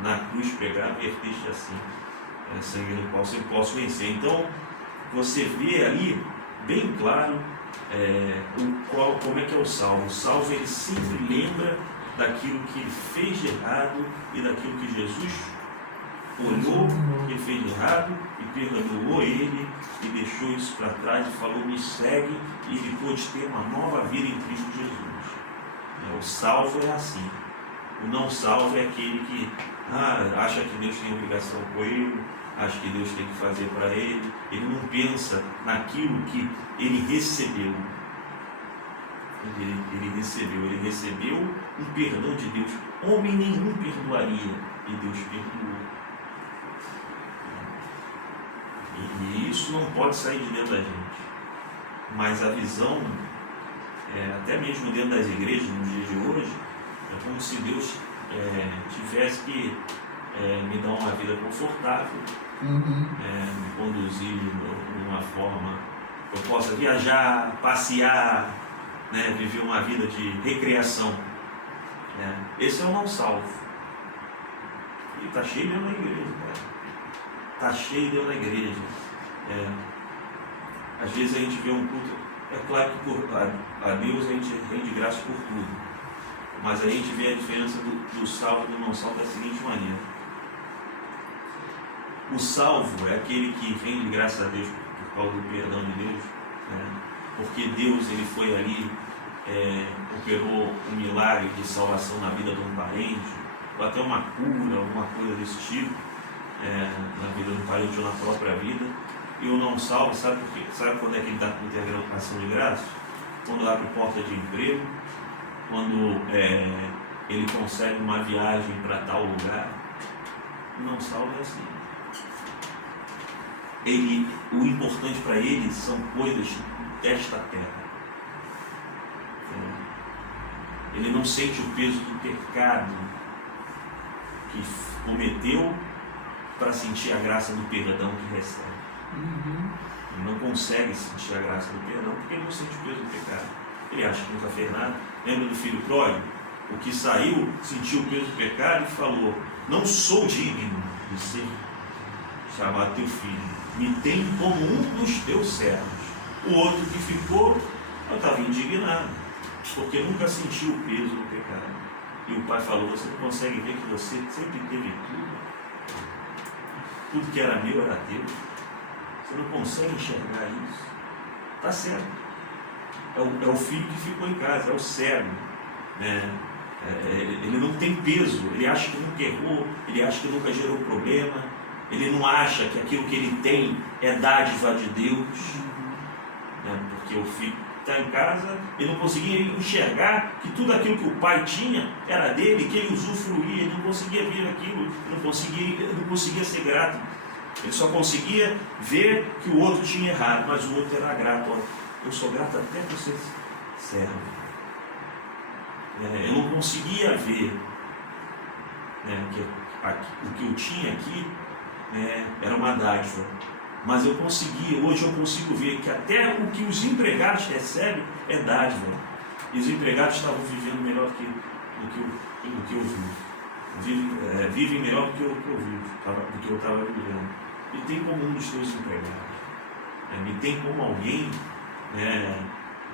Na cruz pregado, verteste assim, sangue no qual eu posso vencer. Então, você vê ali bem claro como é que é o salvo. O salvo, ele sempre lembra daquilo que ele fez de errado e daquilo que Jesus olhou que ele fez de errado e perdoou ele e deixou isso para trás e falou: me segue, e ele pôde ter uma nova vida em Cristo Jesus. O salvo é assim. O não salvo é aquele que acha que Deus tem obrigação com ele, acha que Deus tem que fazer para ele. Ele não pensa naquilo que ele recebeu. Ele recebeu um perdão de Deus. Homem nenhum perdoaria, e Deus perdoou. E isso não pode sair de dentro da gente. Mas a visão, até mesmo dentro das igrejas nos dias de hoje, é como se Deus tivesse que me dar uma vida confortável, me conduzir de uma forma que eu possa viajar, passear, viver uma vida de recreação. Esse é o não salvo. E está cheio dentro da igreja, cara. Está cheio dentro da igreja. Às vezes a gente vê um culto. É claro que a Deus a gente rende graça por tudo. Mas a gente vê a diferença do salvo e do não salvo da seguinte maneira. O salvo é aquele que rende graças a Deus por causa do perdão de Deus. Porque Deus, ele foi ali, operou um milagre de salvação na vida de um parente, ou até uma cura, alguma coisa desse tipo, na vida do parente ou na própria vida. E o não salvo, sabe por quê? Sabe quando é que ele dá integração de graça? Quando abre porta de emprego, quando ele consegue uma viagem para tal lugar. O não salvo é assim. O importante para ele são coisas desta terra. Ele não sente o peso do pecado que cometeu para sentir a graça do perdão que recebe. Ele não consegue sentir a graça do perdão porque ele não sente o peso do pecado. Ele acha que nunca fez nada. Lembra do filho pródigo? O que saiu, sentiu o peso do pecado e falou: não sou digno de ser chamado teu filho, me tem como um dos teus servos. O outro que ficou, eu estava indignado, porque nunca sentiu o peso do pecado. E o pai falou: você não consegue ver que você sempre teve tudo? Tudo que era meu era teu. Você não consegue enxergar isso? Está certo. É o filho que ficou em casa, é o cego. Ele não tem peso, ele acha que nunca errou, ele acha que nunca gerou problema, ele não acha que aquilo que ele tem é dádiva de Deus. Porque o filho está em casa e não conseguia enxergar que tudo aquilo que o pai tinha era dele, que ele usufruía, ele não conseguia ver aquilo, não conseguia ser grato. Ele só conseguia ver que o outro tinha errado, mas o outro era grato. Eu sou grato até por ser servo. Eu não conseguia ver que o que eu tinha aqui era uma dádiva. Mas hoje eu consigo ver que até o que os empregados recebem é dádiva. E os empregados estavam vivendo melhor do que eu vivo. Vivem melhor do que eu vivo, do que eu estava vivendo. Me tem como um dos teus empregados. Me tem como alguém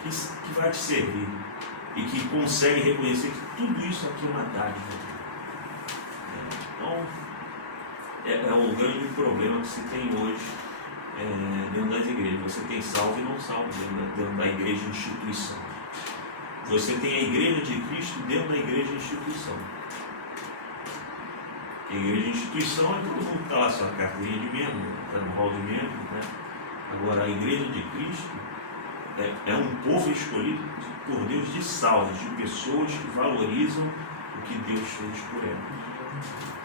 que vai te servir e que consegue reconhecer que tudo isso aqui é uma dádiva. Então, é um grande problema que se tem hoje dentro das igrejas. Você tem salvo e não salvo dentro da igreja instituição. Você tem a igreja de Cristo dentro da igreja instituição. A igreja instituição é todo mundo que está lá, sua carteirinha de membro, está no hall de membro. Agora, a igreja de Cristo é um povo escolhido por Deus de salvos, de pessoas que valorizam o que Deus fez por elas.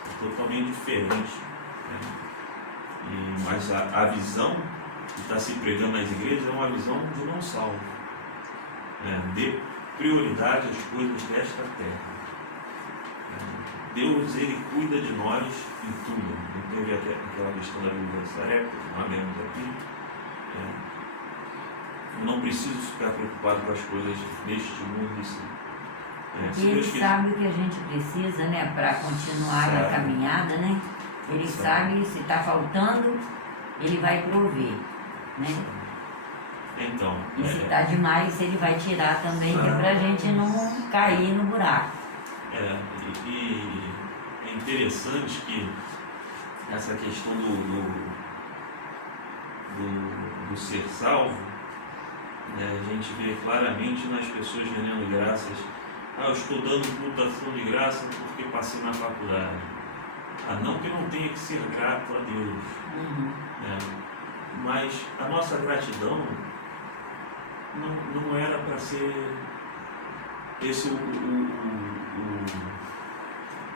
É totalmente diferente. Mas a visão que está se pregando nas igrejas é uma visão do não salvo. prioridade às coisas desta terra. Deus, Ele cuida de nós em tudo. Não teve aquela questão da Bíblia Sarepta, nós lemos aqui. Eu não preciso ficar preocupado com as coisas deste mundo. Porque Ele sabe o que a gente precisa, né, para continuar a caminhada, né? Ele sabe se está faltando, Ele vai prover, né? Então, e se está demais, Ele vai tirar também, que é para a gente não cair no buraco. E é interessante que essa questão do ser salvo, né, a gente vê claramente nas pessoas rendendo graças. Eu estou dando cultação de graça porque passei na faculdade. Não que eu não tenha que ser grato a Deus. Né? Mas a nossa gratidão não era para ser esse o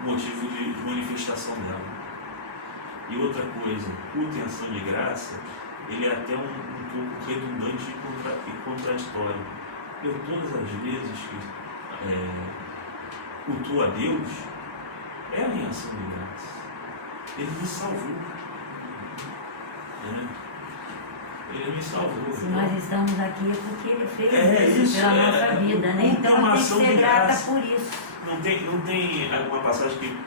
motivo de manifestação dela. E outra coisa, culto em ação de graça, ele é até um pouco redundante e contraditório. Eu todas as vezes que cultuo a Deus, é em ação de graça. Ele me salvou. Ele me salvou. Se nós estamos aqui é porque Ele fez isso pela nossa vida, né? Então tem que ser grata por isso. Não tem alguma passagem que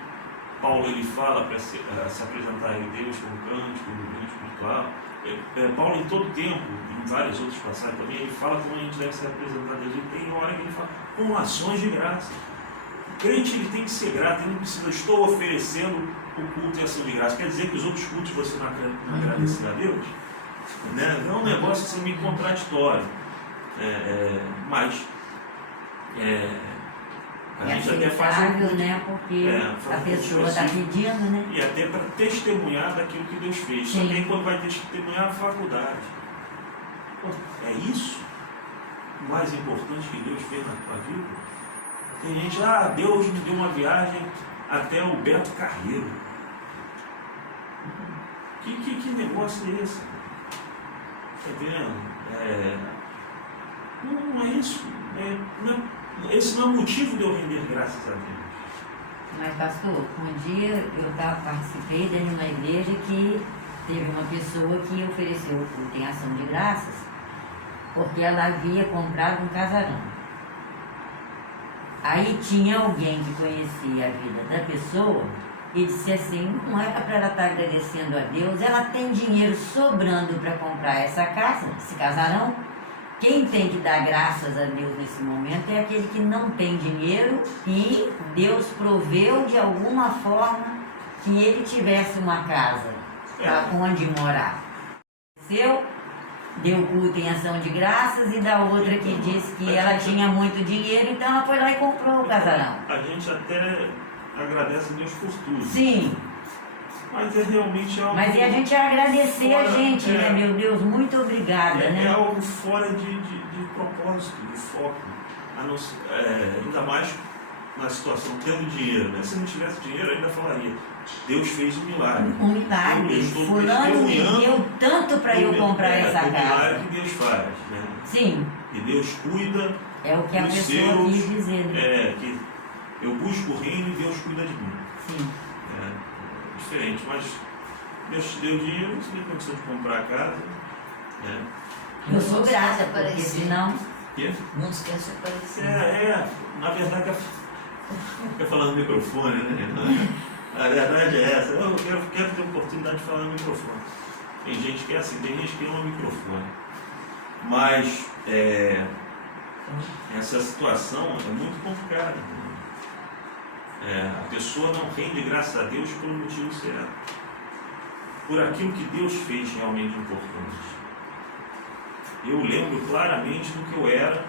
Paulo ele fala para se apresentar a Deus como cântico, como espiritual. Paulo em todo tempo, em várias outras passagens também, ele fala como a gente deve se apresentar a Deus. E tem hora que ele fala com ações de graça. O crente ele tem que ser grato, ele não precisa, estou oferecendo o culto e ação de graça. Quer dizer que os outros cultos você não agradece a Deus? Né? Não é um negócio assim, meio contraditório. Mas a gente até faz né? Porque a pessoa está pedindo, né? E até para testemunhar daquilo que Deus fez. Só que aí quando vai testemunhar a faculdade, é isso o mais importante que Deus fez na tua vida? Tem gente, Deus me deu uma viagem até o Beto Carreiro. Que negócio é esse? Está vendo? Não é isso. Esse não é o motivo de eu render graças a Deus. Mas, pastor, um dia eu participei de uma igreja que teve uma pessoa que ofereceu o culto em ação de graças porque ela havia comprado um casarão. Aí tinha alguém que conhecia a vida da pessoa e disse assim, não era para ela estar agradecendo a Deus, ela tem dinheiro sobrando para comprar essa casa, esse casarão. Quem tem que dar graças a Deus nesse momento é aquele que não tem dinheiro e Deus proveu de alguma forma que ele tivesse uma casa onde morar. Deu culto em ação de graças e da outra que disse que ela tinha muito dinheiro, então ela foi lá e comprou o casarão. A gente até agradece a Deus por tudo. Sim. Mas é realmente algo... Mas e a gente agradecer a gente, né? Meu Deus, muito obrigada, né? É algo fora de propósito, de foco. Ainda mais na situação tendo dinheiro, né? Se não tivesse dinheiro, eu ainda falaria. Deus fez um milagre. Um milagre. Fulano me deu tanto para eu comprar essa casa. É o milagre que Deus faz, né? Sim. E Deus cuida. É o que a pessoa quis dizer, né? Que eu busco o reino e Deus cuida de mim. Sim. Diferente, mas Deus te deu dinheiro, você tem condição de comprar a casa. Eu sou grata, porque senão... Não esquece de aparecer. Na verdade, fica falando no microfone, né? A verdade é essa. Eu quero ter a oportunidade de falar no microfone. Tem gente que é assim, tem gente que ama o microfone. Mas essa situação é muito complicada. A pessoa não rende graças a Deus pelo motivo certo. Por aquilo que Deus fez realmente importante. Eu lembro claramente do que eu era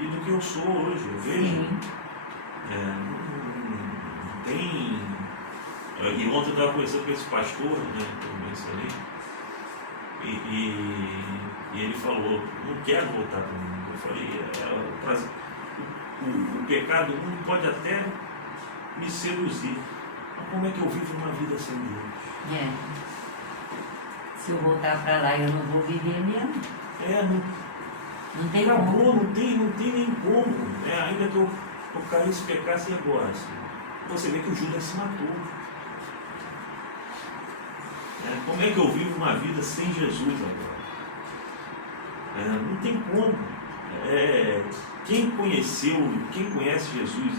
e do que eu sou hoje. Eu vejo. E ontem eu estava conversando com esse pastor, né, que eu mencionei, e ele falou, não quero voltar para o mundo. Eu falei, o pecado do mundo pode até me seduzir, mas como é que eu vivo uma vida sem Deus? Se eu voltar para lá, eu não vou viver mesmo. Não tem como. Acabou, não tem nem como. Ainda que eu caísse, pecasse e agora. Você vê que o Judas se matou. Como é que eu vivo uma vida sem Jesus agora? Não tem como. Quem conhece Jesus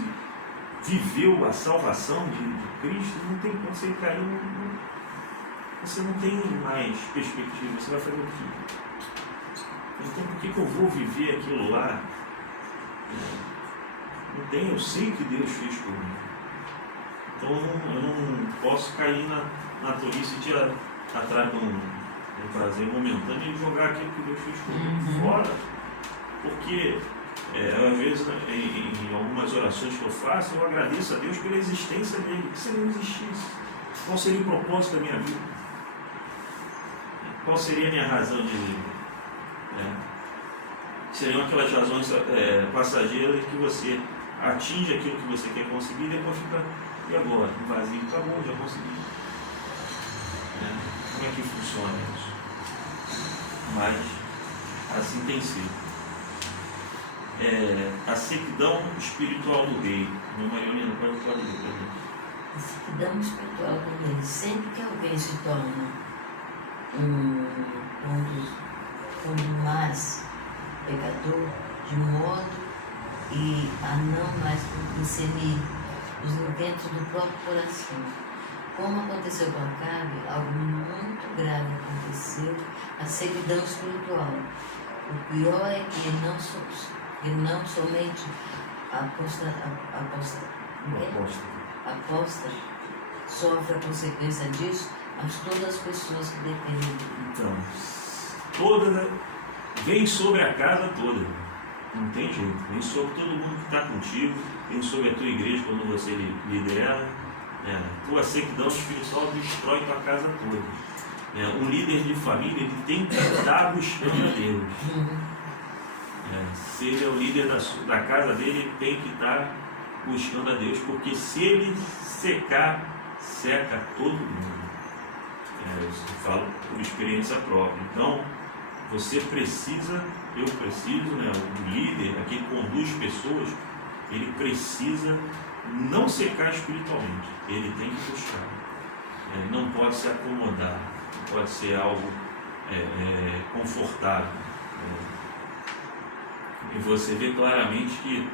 e viveu a salvação de Cristo, não tem como você cair. Você não tem mais perspectiva. Você vai fazer o quê? Então por que eu vou viver aquilo lá? Não tem, eu sei que Deus fez por mim. Então eu não posso cair na tolice de ir atrás de um prazer momentâneo e jogar aquilo que Deus fez por mim fora. Porque às vezes em algumas orações que eu faço, eu agradeço a Deus pela existência dele. Se ele não existisse, qual seria o propósito da minha vida? Qual seria a minha razão de viver? Seriam aquelas razões passageiras que você atinge aquilo que você quer conseguir e depois fica, e agora? Um vazio, acabou, já consegui. Como é que funciona isso? Mas assim tem sido. A sequidão espiritual do rei. Meu Mariolina, pode ler para mim. A sequidão espiritual do rei. Sempre que alguém se torna um mais pecador, de modo e a não mais discernir os eventos do próprio coração. Como aconteceu com Acabe, algo muito grave aconteceu, a sequidão espiritual. O pior é que ele não somente aposta, sofre a consequência disso, mas todas as pessoas que dependem dele. Então, vem sobre a casa toda, não tem jeito, vem sobre todo mundo que está contigo, vem sobre a tua igreja quando você lidera. Tua sequidão espiritual destrói tua casa toda. Um líder de família, ele tem que estar buscando a Deus. Se ele é o líder da casa dele, ele tem que estar buscando a Deus, porque se ele secar, seca todo mundo. Eu falo por experiência própria. Então, você precisa, eu preciso, o líder, aquele que conduz pessoas, ele precisa não secar espiritualmente, ele tem que buscar. Ele não pode se acomodar, não pode ser algo confortável. E você vê claramente que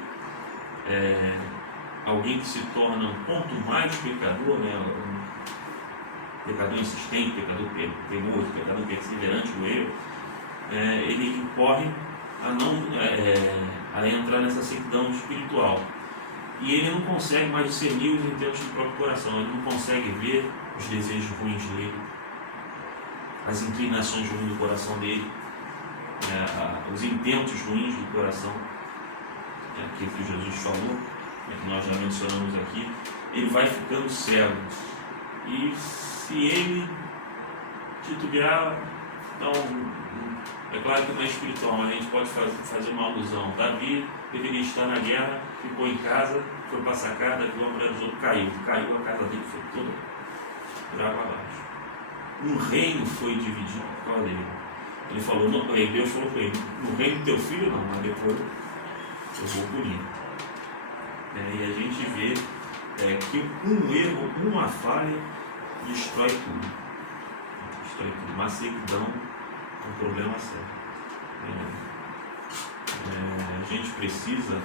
alguém que se torna quanto mais pecador, um pecador insistente, pecador teimoso, pecador perseverante no erro, ele corre a entrar nessa sequidão espiritual. E ele não consegue mais discernir os intentos do próprio coração, ele não consegue ver os desejos ruins dele, as inclinações ruins do coração dele, os intentos ruins do coração, aquilo que Jesus falou, que nós já mencionamos aqui. Ele vai ficando cego. E se ele titubear, então, é claro que não é espiritual, mas a gente pode fazer uma alusão. Davi deveria estar na guerra, ficou em casa, foi para a sacada, viu a mulher dos outros, caiu, a casa dele foi toda por água abaixo. Um reino foi dividido por causa dele. Ele falou, Deus falou para ele, no reino do teu filho não, mas depois eu vou punir. E a gente vê que um erro, uma falha, destrói tudo. Uma sequidão é um problema sério. A gente precisa,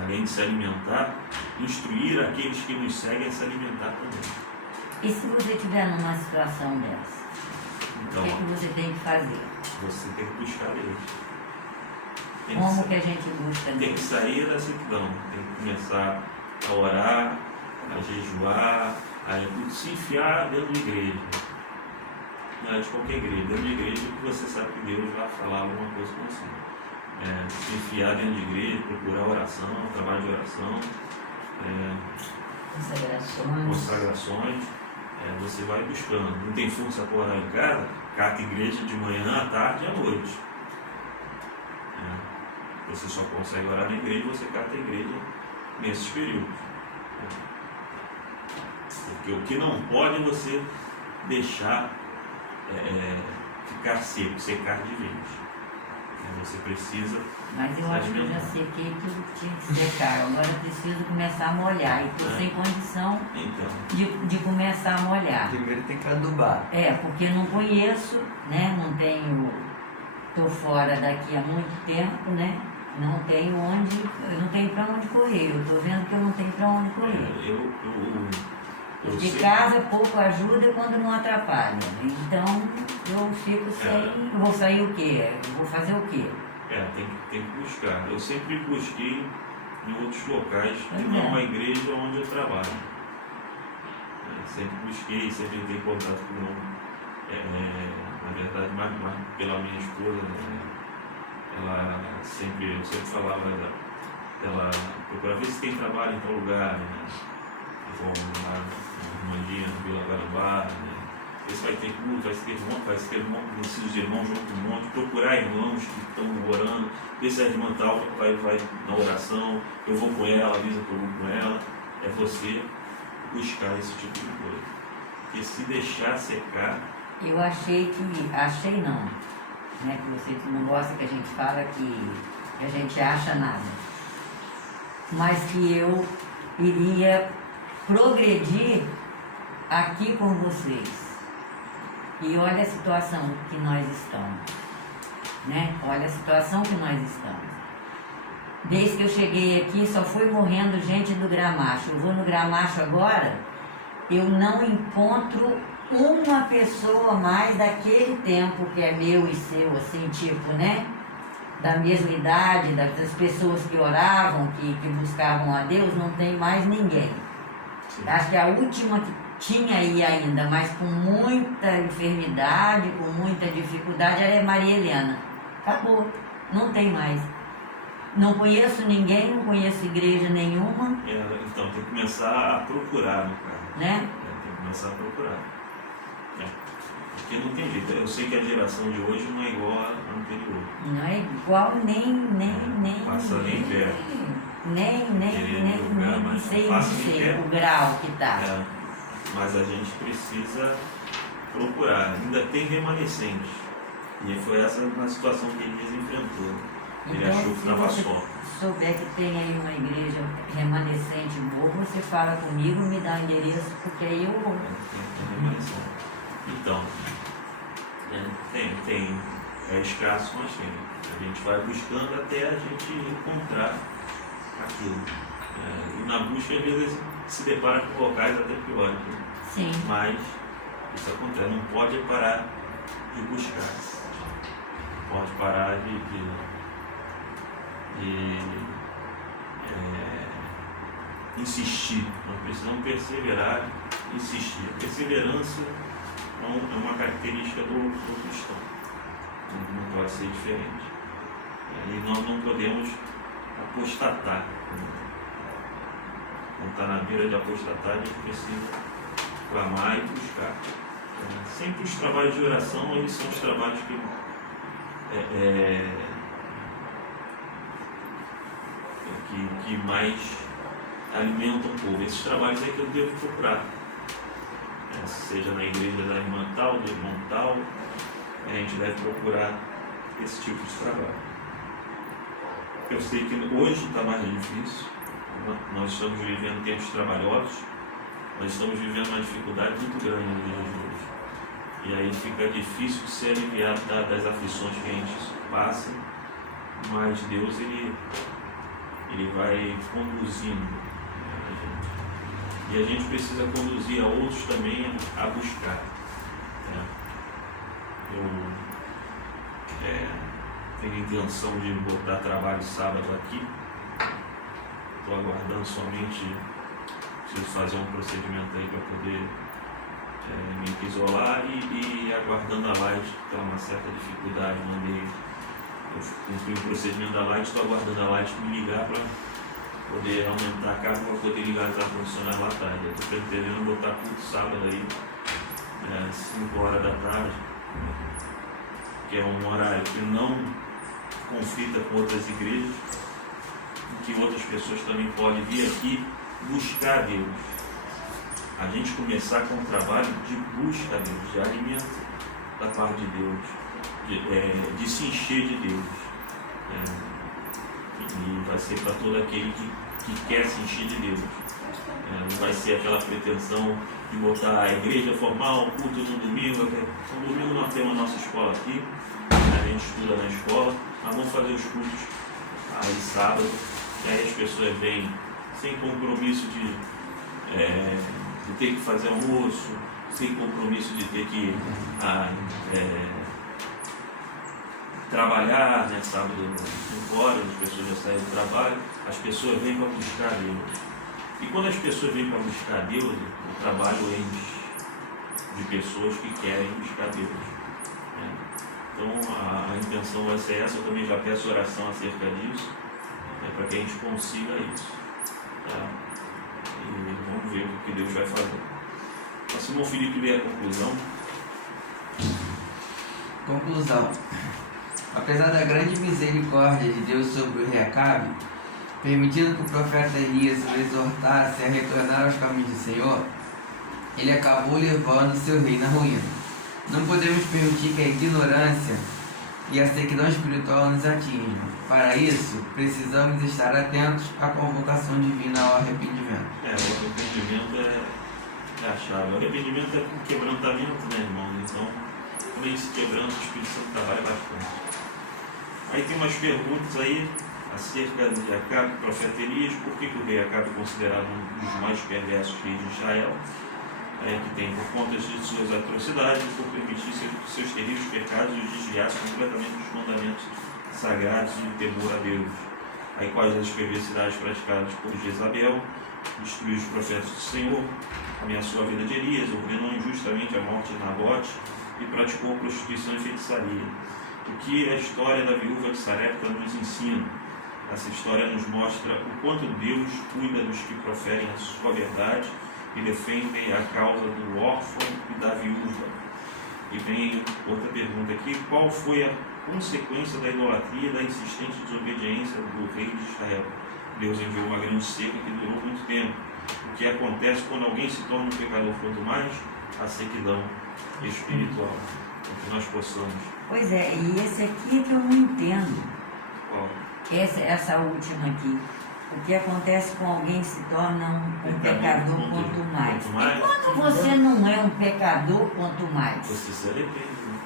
além de se alimentar, instruir aqueles que nos seguem a se alimentar também. E se você estiver numa situação dessa, Então, o que você tem que fazer? você tem que buscar Deus. Como que a gente busca Tem Deus? que sair da sequidão, tem que começar a orar, a jejuar, a se enfiar dentro da igreja. Não é de qualquer igreja, dentro da igreja que você sabe que Deus vai falar alguma coisa com você. Se enfiar dentro de igreja, procurar oração, trabalho de oração, consagrações, você vai buscando. Não tem força para orar em casa, cata igreja de manhã, à tarde e à noite. Você só consegue orar na igreja, você cata a igreja nesses períodos. Porque o que não pode é você deixar ficar seco, secar de vez. Você precisa Mas eu acho que eu já sequei tudo que tinha que secar. Agora eu preciso começar a molhar. E estou sem condição então, de começar a molhar. Primeiro tem que adubar. Porque não conheço, né? Não tenho. Estou fora daqui há muito tempo, né? Não tenho para onde correr. Eu estou vendo que eu não tenho para onde correr. De sei. casa pouco ajuda quando não atrapalha. Então eu fico sem. Vou sair o quê? Vou fazer o quê? Tem que buscar. Eu sempre busquei em outros locais que Pois não é. a igreja onde eu trabalho. Sempre busquei, sempre entrei em contato com, na verdade, mais pela minha esposa, né? Eu sempre falava dela procurar ver se tem trabalho em tal lugar, né? Vamos lá no Mandia, no Vila Guarabá, né? Ver se vai ter culto, vai ter irmão, preciso de irmãos junto com um monte, procurar irmãos que estão orando, ver se a irmã tal vai na oração, eu vou com ela, avisa que eu vou com ela. É você buscar esse tipo de coisa. Porque se deixar secar. Eu achei não, né? Que você não gosta que a gente fala que a gente acha nada. Mas que eu iria progredir aqui com vocês. E olha a situação que nós estamos, né? Olha a situação que nós estamos. Desde que eu cheguei aqui, só foi morrendo gente do Gramacho. Eu vou no Gramacho agora, eu não encontro uma pessoa mais daquele tempo que é meu e seu, assim, tipo, né? Da mesma idade, das pessoas que oravam, que buscavam a Deus, não tem mais ninguém. Sim. Acho que a última que tinha aí ainda, mas com muita enfermidade, com muita dificuldade, era a Maria Helena. Acabou, não tem mais. Não conheço ninguém, não conheço igreja nenhuma. Então tem que começar a procurar, no caso. Né? Tem que começar a procurar. Porque não tem jeito. Eu sei que a geração de hoje não é igual à anterior. Não é igual nem Passa nem perto. nem sei o grau que tá. Mas a gente precisa procurar. Ainda tem remanescentes. E foi essa a situação que Elias enfrentou. Ele achou que se estava você só. souber que tem aí uma igreja remanescente boa, você fala comigo, me dá o endereço, porque aí eu vou. Tem remanescente. Então, tem. É escasso, mas tem. A gente vai buscando até a gente encontrar aquilo. E na busca, às vezes, se depara com locais até piores. Né? Sim. Mas isso acontece. Não pode parar de buscar. Não pode parar de insistir. Nós precisamos perseverar e insistir. A perseverança é uma característica do cristão. Não pode ser diferente. E nós não podemos apostatar. Quando está na beira de apostatar, a gente precisa clamar e buscar. Sempre os trabalhos de oração, eles são os trabalhos que mais alimentam o povo. Esses trabalhos é que eu devo procurar. Seja na igreja da irmã tal, do irmão tal, a gente deve procurar esse tipo de trabalho. Eu sei que hoje está mais difícil, nós estamos vivendo tempos trabalhosos, nós estamos vivendo uma dificuldade muito grande no dia de hoje. E aí fica difícil de ser aliviado das aflições que a gente passa, mas Deus ele vai conduzindo a gente. E a gente precisa conduzir a outros também a buscar. Eu tenho a intenção de botar trabalho sábado aqui. Estou aguardando somente, preciso fazer um procedimento aí para poder me isolar e aguardando a light, que tem uma certa dificuldade. Eu cumpri o procedimento da light, estou aguardando a light me ligar para poder aumentar a carga para poder ligar as ar-condicionado lá à tarde. Eu estou pretendendo botar culto sábado aí, 5 horas da tarde, que é um horário que não conflita com outras igrejas, em que outras pessoas também podem vir aqui buscar Deus. A gente começar com um trabalho de busca a Deus, de alimento da parte de Deus, de se encher de Deus. E vai ser para todo aquele que quer se encher de Deus. Não vai ser aquela pretensão de botar a igreja formal, culto no domingo. No domingo nós temos a nossa escola aqui, a gente estuda na escola, mas vamos fazer os cultos aí sábado, e aí as pessoas vêm sem compromisso de ter que fazer almoço, sem compromisso de ter que trabalhar, né, sábado 5 horas, as pessoas já saem do trabalho, as pessoas vêm para buscar Deus. E quando as pessoas vêm para buscar Deus, o trabalho enche de pessoas que querem buscar Deus. Né? Então a intenção vai ser essa, eu também já peço oração acerca disso, né, para que a gente consiga isso. Tá? E vamos ver o que Deus vai fazer. O Simão Felipe lê a conclusão. Conclusão. Apesar da grande misericórdia de Deus sobre o rei Acabe, permitindo que o profeta Elias o exortasse a retornar aos caminhos do Senhor, ele acabou levando seu reino à ruína. Não podemos permitir que a ignorância e a sequidão espiritual nos atinjam. Para isso, precisamos estar atentos à convocação divina ao arrependimento. O arrependimento é a chave. O arrependimento é um quebrantamento, né, irmãos? Então, quando a gente se quebranta, o Espírito Santo trabalha bastante. Aí tem umas perguntas aí acerca de Acabe, profeta Elias. Por que o rei Acabe é considerado um dos mais perversos reis de Israel? Que tem por conta de suas atrocidades, por permitir seus terríveis pecados e os desviasse completamente dos mandamentos sagrados e de temor a Deus. Aí quais as perversidades praticadas por Jezabel? Destruiu os profetas do Senhor, ameaçou a vida de Elias, ordenou injustamente a morte de Nabote e praticou prostituição e feitiçaria. O que a história da viúva de Sarepta nos ensina? Essa história nos mostra o quanto Deus cuida dos que proferem a sua verdade e defendem a causa do órfão e da viúva. E vem outra pergunta aqui: qual foi a consequência da idolatria e da insistente desobediência do rei de Israel? Deus enviou uma grande seca que durou muito tempo. O que acontece quando alguém se torna um pecador? Quanto mais a sequidão espiritual, que nós possamos. Pois é, e esse aqui é que eu não entendo. Qual? Essa última aqui. O que acontece com alguém que se torna um pecador quanto mais. E quando você não é um pecador, quanto mais? Você se arrepende. Né?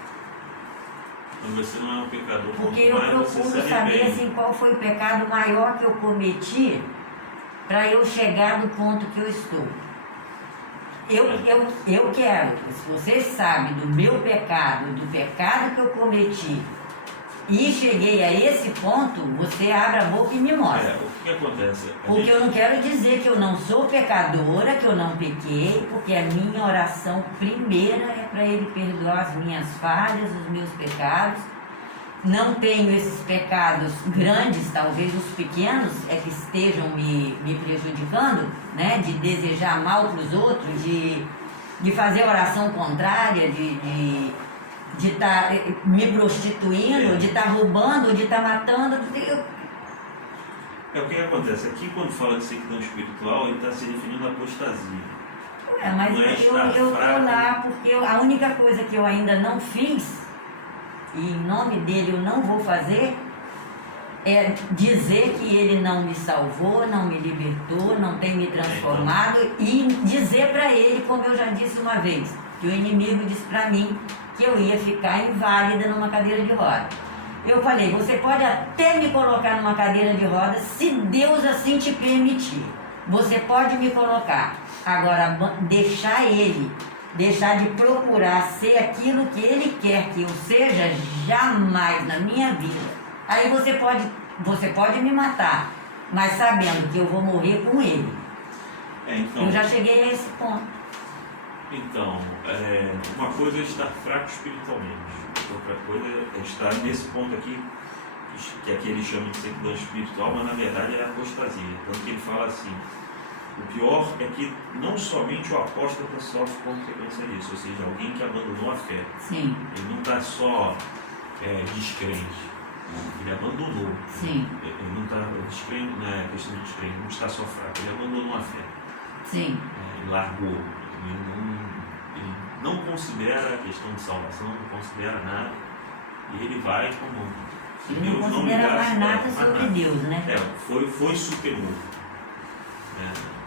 Quando você não é um pecador Porque quanto eu mais, procuro saber assim, qual foi o pecado maior que eu cometi para eu chegar no ponto que eu estou. Eu quero, se você sabe do meu pecado, do pecado que eu cometi, e cheguei a esse ponto, você abre a boca e me mostra. O que acontece? Porque eu não quero dizer que eu não sou pecadora, que eu não pequei, porque a minha oração primeira é para Ele perdoar as minhas falhas, os meus pecados. Não tenho esses pecados grandes, talvez os pequenos é que estejam me prejudicando, né? De desejar mal para os outros, de fazer oração contrária, de estar me prostituindo, de estar roubando, de estar matando. O que acontece? Aqui, quando fala de sequidão espiritual, ele está se referindo à apostasia. Mas eu estou lá porque a única coisa que eu ainda não fiz, e em nome dele eu não vou fazer, é dizer que ele não me salvou, não me libertou, não tem me transformado, e dizer para ele, como eu já disse uma vez, que o inimigo disse para mim que eu ia ficar inválida numa cadeira de roda. Eu falei, você pode até me colocar numa cadeira de roda se Deus assim te permitir. Você pode me colocar. Agora, deixar de procurar ser aquilo que ele quer que eu seja, jamais na minha vida. Aí você pode me matar, mas sabendo que eu vou morrer com ele. Então, eu já cheguei a esse ponto. Então, uma coisa é estar fraco espiritualmente, outra coisa é estar nesse ponto aqui, que aqui ele chama de sequidão espiritual, mas na verdade é apostasia. Tanto que ele fala assim: o pior é que não somente o apóstata sofre consequência disso, ou seja, alguém que abandonou a fé. Sim. Ele não está só descrente, ele abandonou. Sim. Ele não está descrente, não é questão de descrente, não está só fraco, ele abandonou a fé. Sim. Ele largou. Ele não considera a questão de salvação, não considera nada, e ele vai como Ele não considera mais nada sobre Deus, né? Foi superior.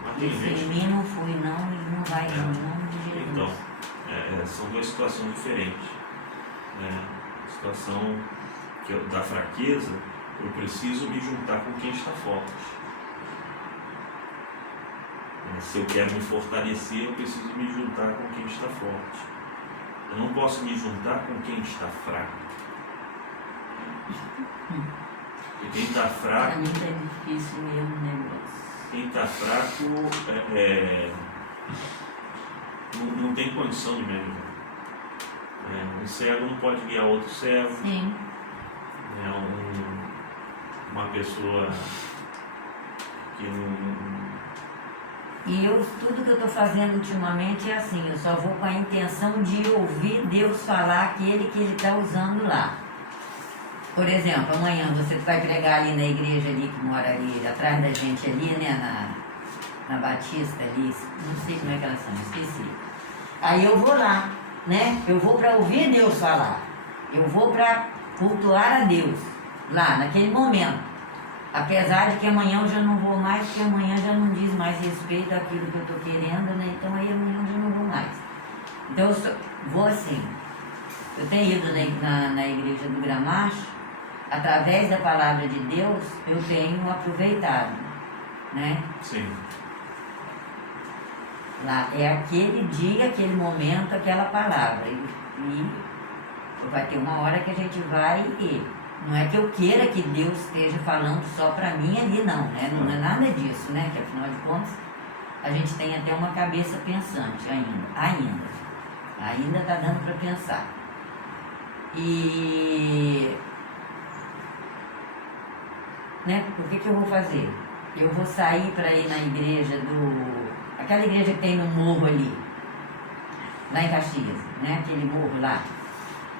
Mas tem Isso gente. em mim não foi não e não vai não, em nome de Jesus. Então, são duas situações diferentes. A situação da fraqueza, eu preciso me juntar com quem está forte. Se eu quero me fortalecer, eu preciso me juntar com quem está forte. Eu não posso me juntar com quem está fraco. E quem está fraco. Para mim é difícil mesmo o negócio. Quem está fraco não tem condição de me ajudar. Um cego não pode guiar outro cego. Sim. Uma pessoa que não. E tudo que eu estou fazendo ultimamente é assim, eu só vou com a intenção de ouvir Deus falar aquele que Ele está usando lá. Por exemplo, amanhã você vai pregar ali na igreja ali que mora ali, atrás da gente ali, né, na Batista ali, não sei como é que elas são, esqueci. Aí eu vou lá, né, eu vou para ouvir Deus falar, eu vou para cultuar a Deus, lá, naquele momento. Apesar de que amanhã eu já não vou mais, porque amanhã já não diz mais respeito àquilo que eu estou querendo, né? Então aí amanhã eu já não vou mais. Então eu vou assim. Eu tenho ido na igreja do Gramacho, através da palavra de Deus, eu tenho aproveitado, né? Sim. Lá é aquele dia, aquele momento, aquela palavra. E vai ter uma hora que a gente vai e... Não é que eu queira que Deus esteja falando só para mim ali, não, né? Não é nada disso, né? Que afinal de contas, a gente tem até uma cabeça pensante ainda está dando para pensar. E... Né? O que eu vou fazer? Eu vou sair para ir na igreja aquela igreja que tem no morro ali, lá em Caxias, né? Aquele morro lá.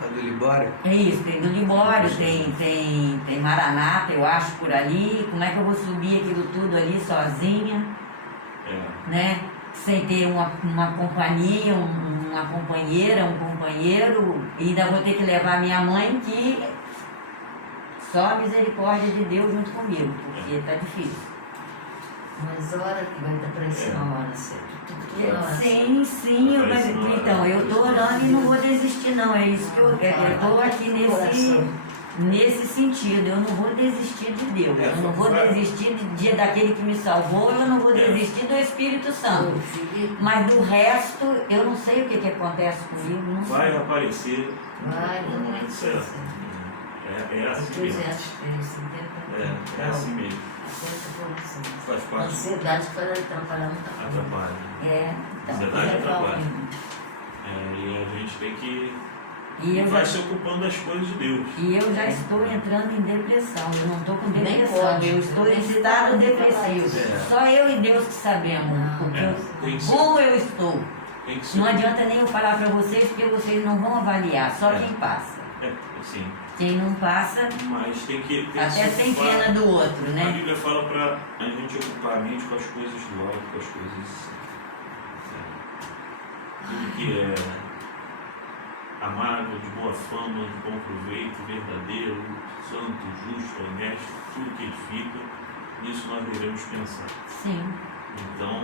A do Libório? É isso, tem do Libório, tem Maranata, eu acho, por ali. Como é que eu vou subir aquilo tudo ali sozinha? Né? Sem ter uma companhia, uma companheira, um companheiro, e ainda vou ter que levar minha mãe, que só a misericórdia de Deus junto comigo, porque tá difícil. Mas hora que vai dar para isso na hora certa. Sim, então, eu estou orando e não vou desistir não, é isso que eu estou aqui nesse sentido, eu não vou desistir de Deus, eu não vou desistir daquele que me salvou, eu não vou desistir do Espírito Santo, mas do resto, eu não sei o que acontece comigo, não sei. Vai aparecer Vai, no momento certo. É assim mesmo. É assim mesmo. Faz A parte. ansiedade para atrapalhar muita coisa. Atrapalha. Então, Ansiedade atrapalha. E a gente tem que. E vai se ocupando das coisas de Deus. E eu já estou entrando em depressão, eu não estou com Nem depressão, pode. eu estou em Nem estado pode depressivo. falar isso. Só eu e Deus que sabemos Tem que ser. como eu estou. Tem que ser. Não adianta nem eu falar para vocês, porque vocês não vão avaliar, só quem passa. Sim. Quem não passa, Mas tem que até se sem ocupar. pena do outro, A né? Bíblia fala para a gente ocupar a mente com as coisas do alto, com as coisas. Tudo que é amável, de boa fama, de bom proveito, verdadeiro, santo, justo, honesto, tudo que edifica, nisso nós devemos pensar. Sim. Então,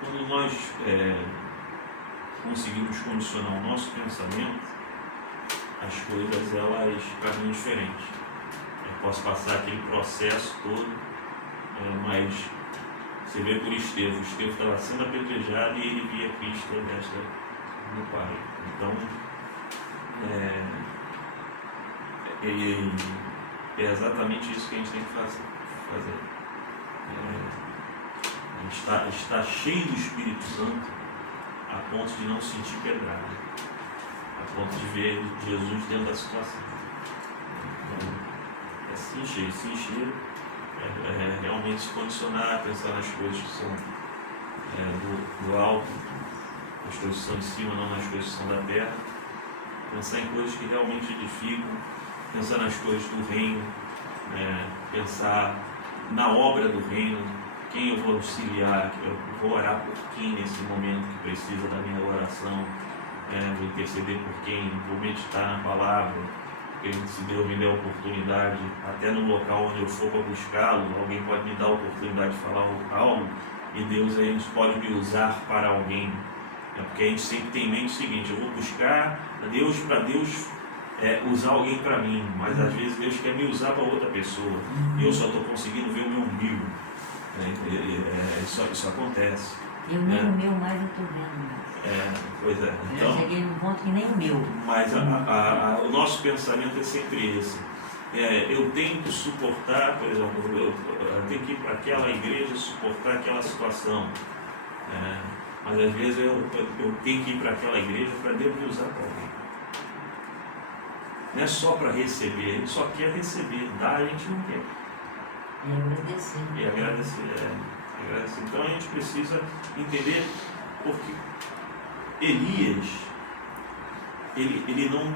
quando nós conseguimos condicionar o nosso pensamento, as coisas elas caminham diferente. Eu posso passar aquele processo todo, mas você vê por Estevão estava sendo apedrejado e ele via Cristo à destra do Pai. Então, é exatamente isso que a gente tem que fazer. A gente está cheio do Espírito Santo a ponto de não sentir pedrada, a ponto de ver Jesus dentro da situação. Então, se encher, realmente se condicionar, pensar nas coisas que são do alto, nas coisas que são de cima, não nas coisas que são da terra, pensar em coisas que realmente edificam, pensar nas coisas do reino, pensar na obra do reino, quem eu vou auxiliar, eu vou orar por quem nesse momento que precisa da minha oração, vou interceder por quem, vou meditar na palavra, Se Deus me der a oportunidade, até no local onde eu for para buscá-lo, alguém pode me dar a oportunidade de falar algo, e Deus a gente pode me usar para alguém. Porque a gente sempre tem em mente o seguinte: eu vou buscar Deus para Deus usar alguém para mim, mas às vezes Deus quer me usar para outra pessoa, e eu só estou conseguindo ver o meu umbigo. Isso acontece. Eu nem o meu mais eu estou vendo. Pois é. Eu Então, já cheguei num ponto que nem o meu. mas o nosso pensamento é sempre esse. Eu tenho que suportar, por exemplo, eu tenho que ir para aquela igreja suportar aquela situação. Mas às vezes eu tenho que ir para aquela igreja para Deus me usar para alguém. Não é só para receber, a gente só quer receber, dar a gente não quer. E agradecer. E agradecer. Então a gente precisa entender, porque Elias, ele não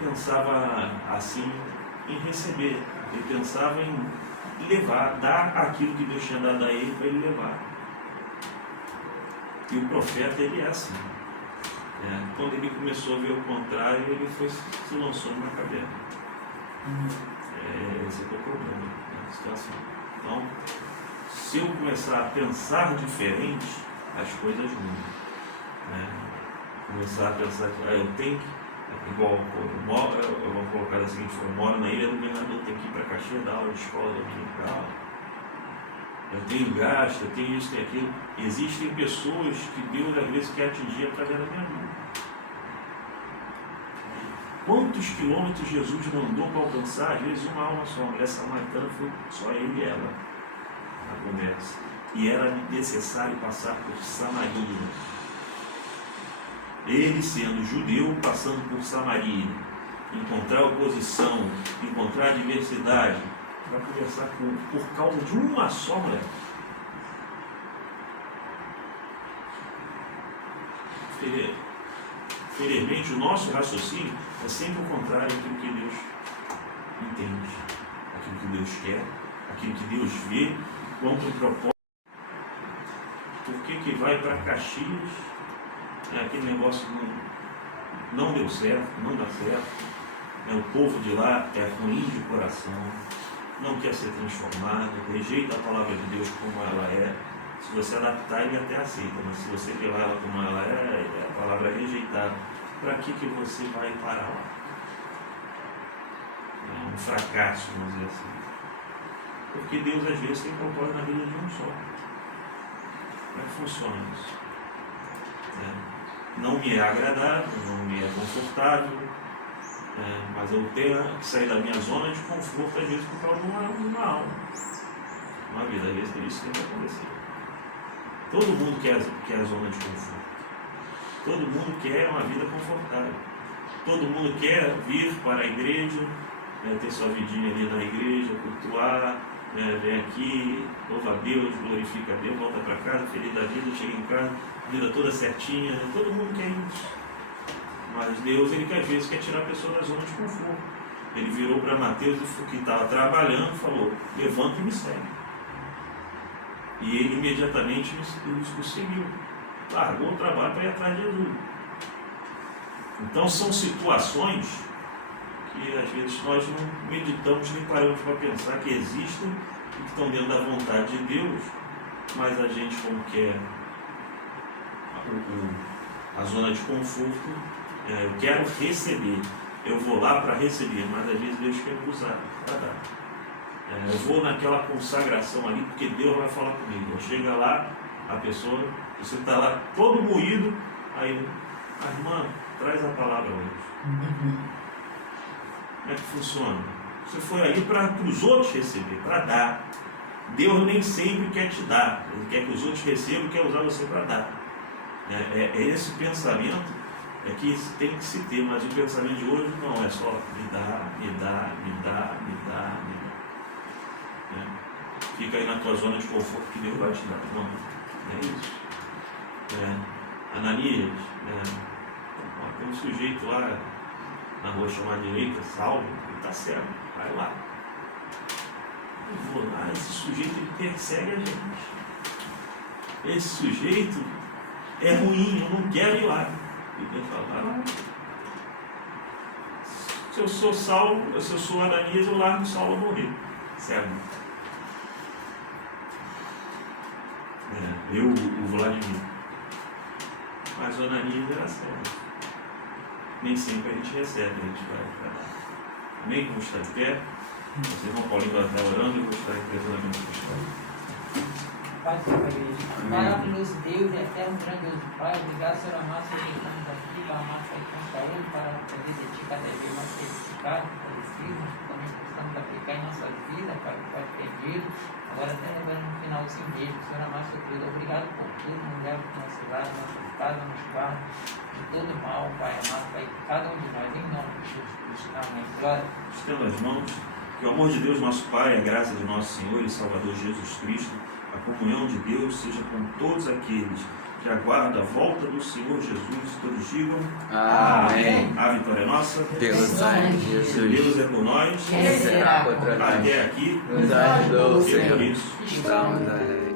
pensava assim em receber, ele pensava em levar, dar aquilo que Deus tinha dado a ele para ele levar. E o profeta, ele é assim. Quando ele começou a ver o contrário, ele se lançou numa caverna. Esse é o problema da situação. Então, se eu começar a pensar diferente, as coisas mudam. Começar a pensar que eu tenho que, igual eu vou colocar da seguinte forma: eu moro na Ilha do Governador, eu tenho que ir para Caxias dar aula de escola dominical. Eu tenho gasto, eu tenho isso, tenho aquilo. Existem pessoas que Deus às vezes quer atingir através da minha vida. Quantos quilômetros Jesus mandou para alcançar? Às vezes uma alma só. A mulher samaritana foi só ele e ela na conversa. E era necessário passar por Samaria. Ele, sendo judeu, passando por Samaria, encontrar oposição, encontrar adversidade, para conversar por causa de uma só mulher. Felizmente, o nosso raciocínio é sempre o contrário daquilo que Deus entende, aquilo que Deus quer, aquilo que Deus vê, quanto um propósito. Por que vai para Caxias? Aquele negócio não deu certo, não dá certo. O povo de lá é ruim de coração, não quer ser transformado, rejeita a palavra de Deus como ela é. Se você adaptar, ele até aceita, mas se você levar ela como ela é, a palavra é rejeitada. Para que você vai parar lá? É um fracasso, vamos dizer assim. Porque Deus às vezes tem propósito na vida de um só. Como é que funciona isso? Não me é agradável, não me é confortável, mas eu tenho que sair da minha zona de conforto, às vezes, por causa de uma alma. Uma vida, às vezes, isso tem que acontecer. Todo mundo quer a zona de conforto. Todo mundo quer uma vida confortável. Todo mundo quer vir para a igreja, ter sua vidinha ali na igreja, cultuar, vem aqui, louva a Deus, glorifica a Deus, volta para casa, feliz da vida, chega em casa, vida toda certinha. Todo mundo quer isso. Mas Deus, ele às vezes quer tirar a pessoa da zona de conforto. Ele virou para Mateus, que estava trabalhando, e falou: levanta e me segue. E ele imediatamente o seguiu. Largou o trabalho para ir atrás de Jesus. Então são situações que às vezes nós não meditamos nem paramos para pensar que existem e que estão dentro da vontade de Deus, mas a gente, como quer a zona de conforto, eu quero receber, eu vou lá para receber, mas às vezes Deus quer me usar para dar. Eu vou naquela consagração ali, porque Deus vai falar comigo. Chega lá, a pessoa, você está lá todo moído, aí, irmã, traz a palavra hoje. Como é que funciona? Você foi ali para os outros receber, para dar. Deus nem sempre quer te dar, Ele quer que os outros recebam e quer usar você para dar. É esse pensamento que tem que se ter, mas o pensamento de hoje não é só me dá, me dá, me dá, me dá, me dá. Fica aí na tua zona de conforto que Deus vai te dar. Não é isso. Ananias, tem um sujeito lá na rua chamada direita, Saulo, ele está cego, vai lá. Eu vou lá, esse sujeito ele persegue a gente. Esse sujeito é ruim, eu não quero ir lá. E Deus fala: vai lá. Se eu sou Saulo, se eu sou Ananias, eu largo Saulo a morrer. Certo? Eu, o Vladimir. Mas o Ananias era certo. Nem sempre a gente recebe, a gente vai para lá. Amém? Vamos estar de pé. Vocês vão, Paulinho vai estar orando e eu vou estar interpretando a minha história. Pai, Senhor, igreja. Maravilhoso Deus, eterno, grandioso Pai, obrigado, Senhor amado, por estamos aqui, para amar sair com saúde, para poder sentir cada vez mais certificado, fortalecido, também precisamos aplicar em nossa vida, Pai, que pode perdido. Agora, até lembrando no finalzinho mesmo, Senhor amado, Senhor querido, obrigado por tudo, não leva para o nosso lado, nossas casas, nos guarda de todo mal, Pai amado, Pai, cada um de nós, em nome de Jesus. Amém. Glória. Estendo as mãos, que o amor de Deus, nosso Pai, a graça de nosso Senhor e Salvador Jesus Cristo, a comunhão de Deus seja com todos aqueles que aguardam a volta do Senhor Jesus. Todos digam Amém. A vitória é nossa. Pelo sangue de Jesus. Deus é por nós. Quem será contra nós? Até aqui. Nos ajudou o E por Senhor. isso Estamos alegres.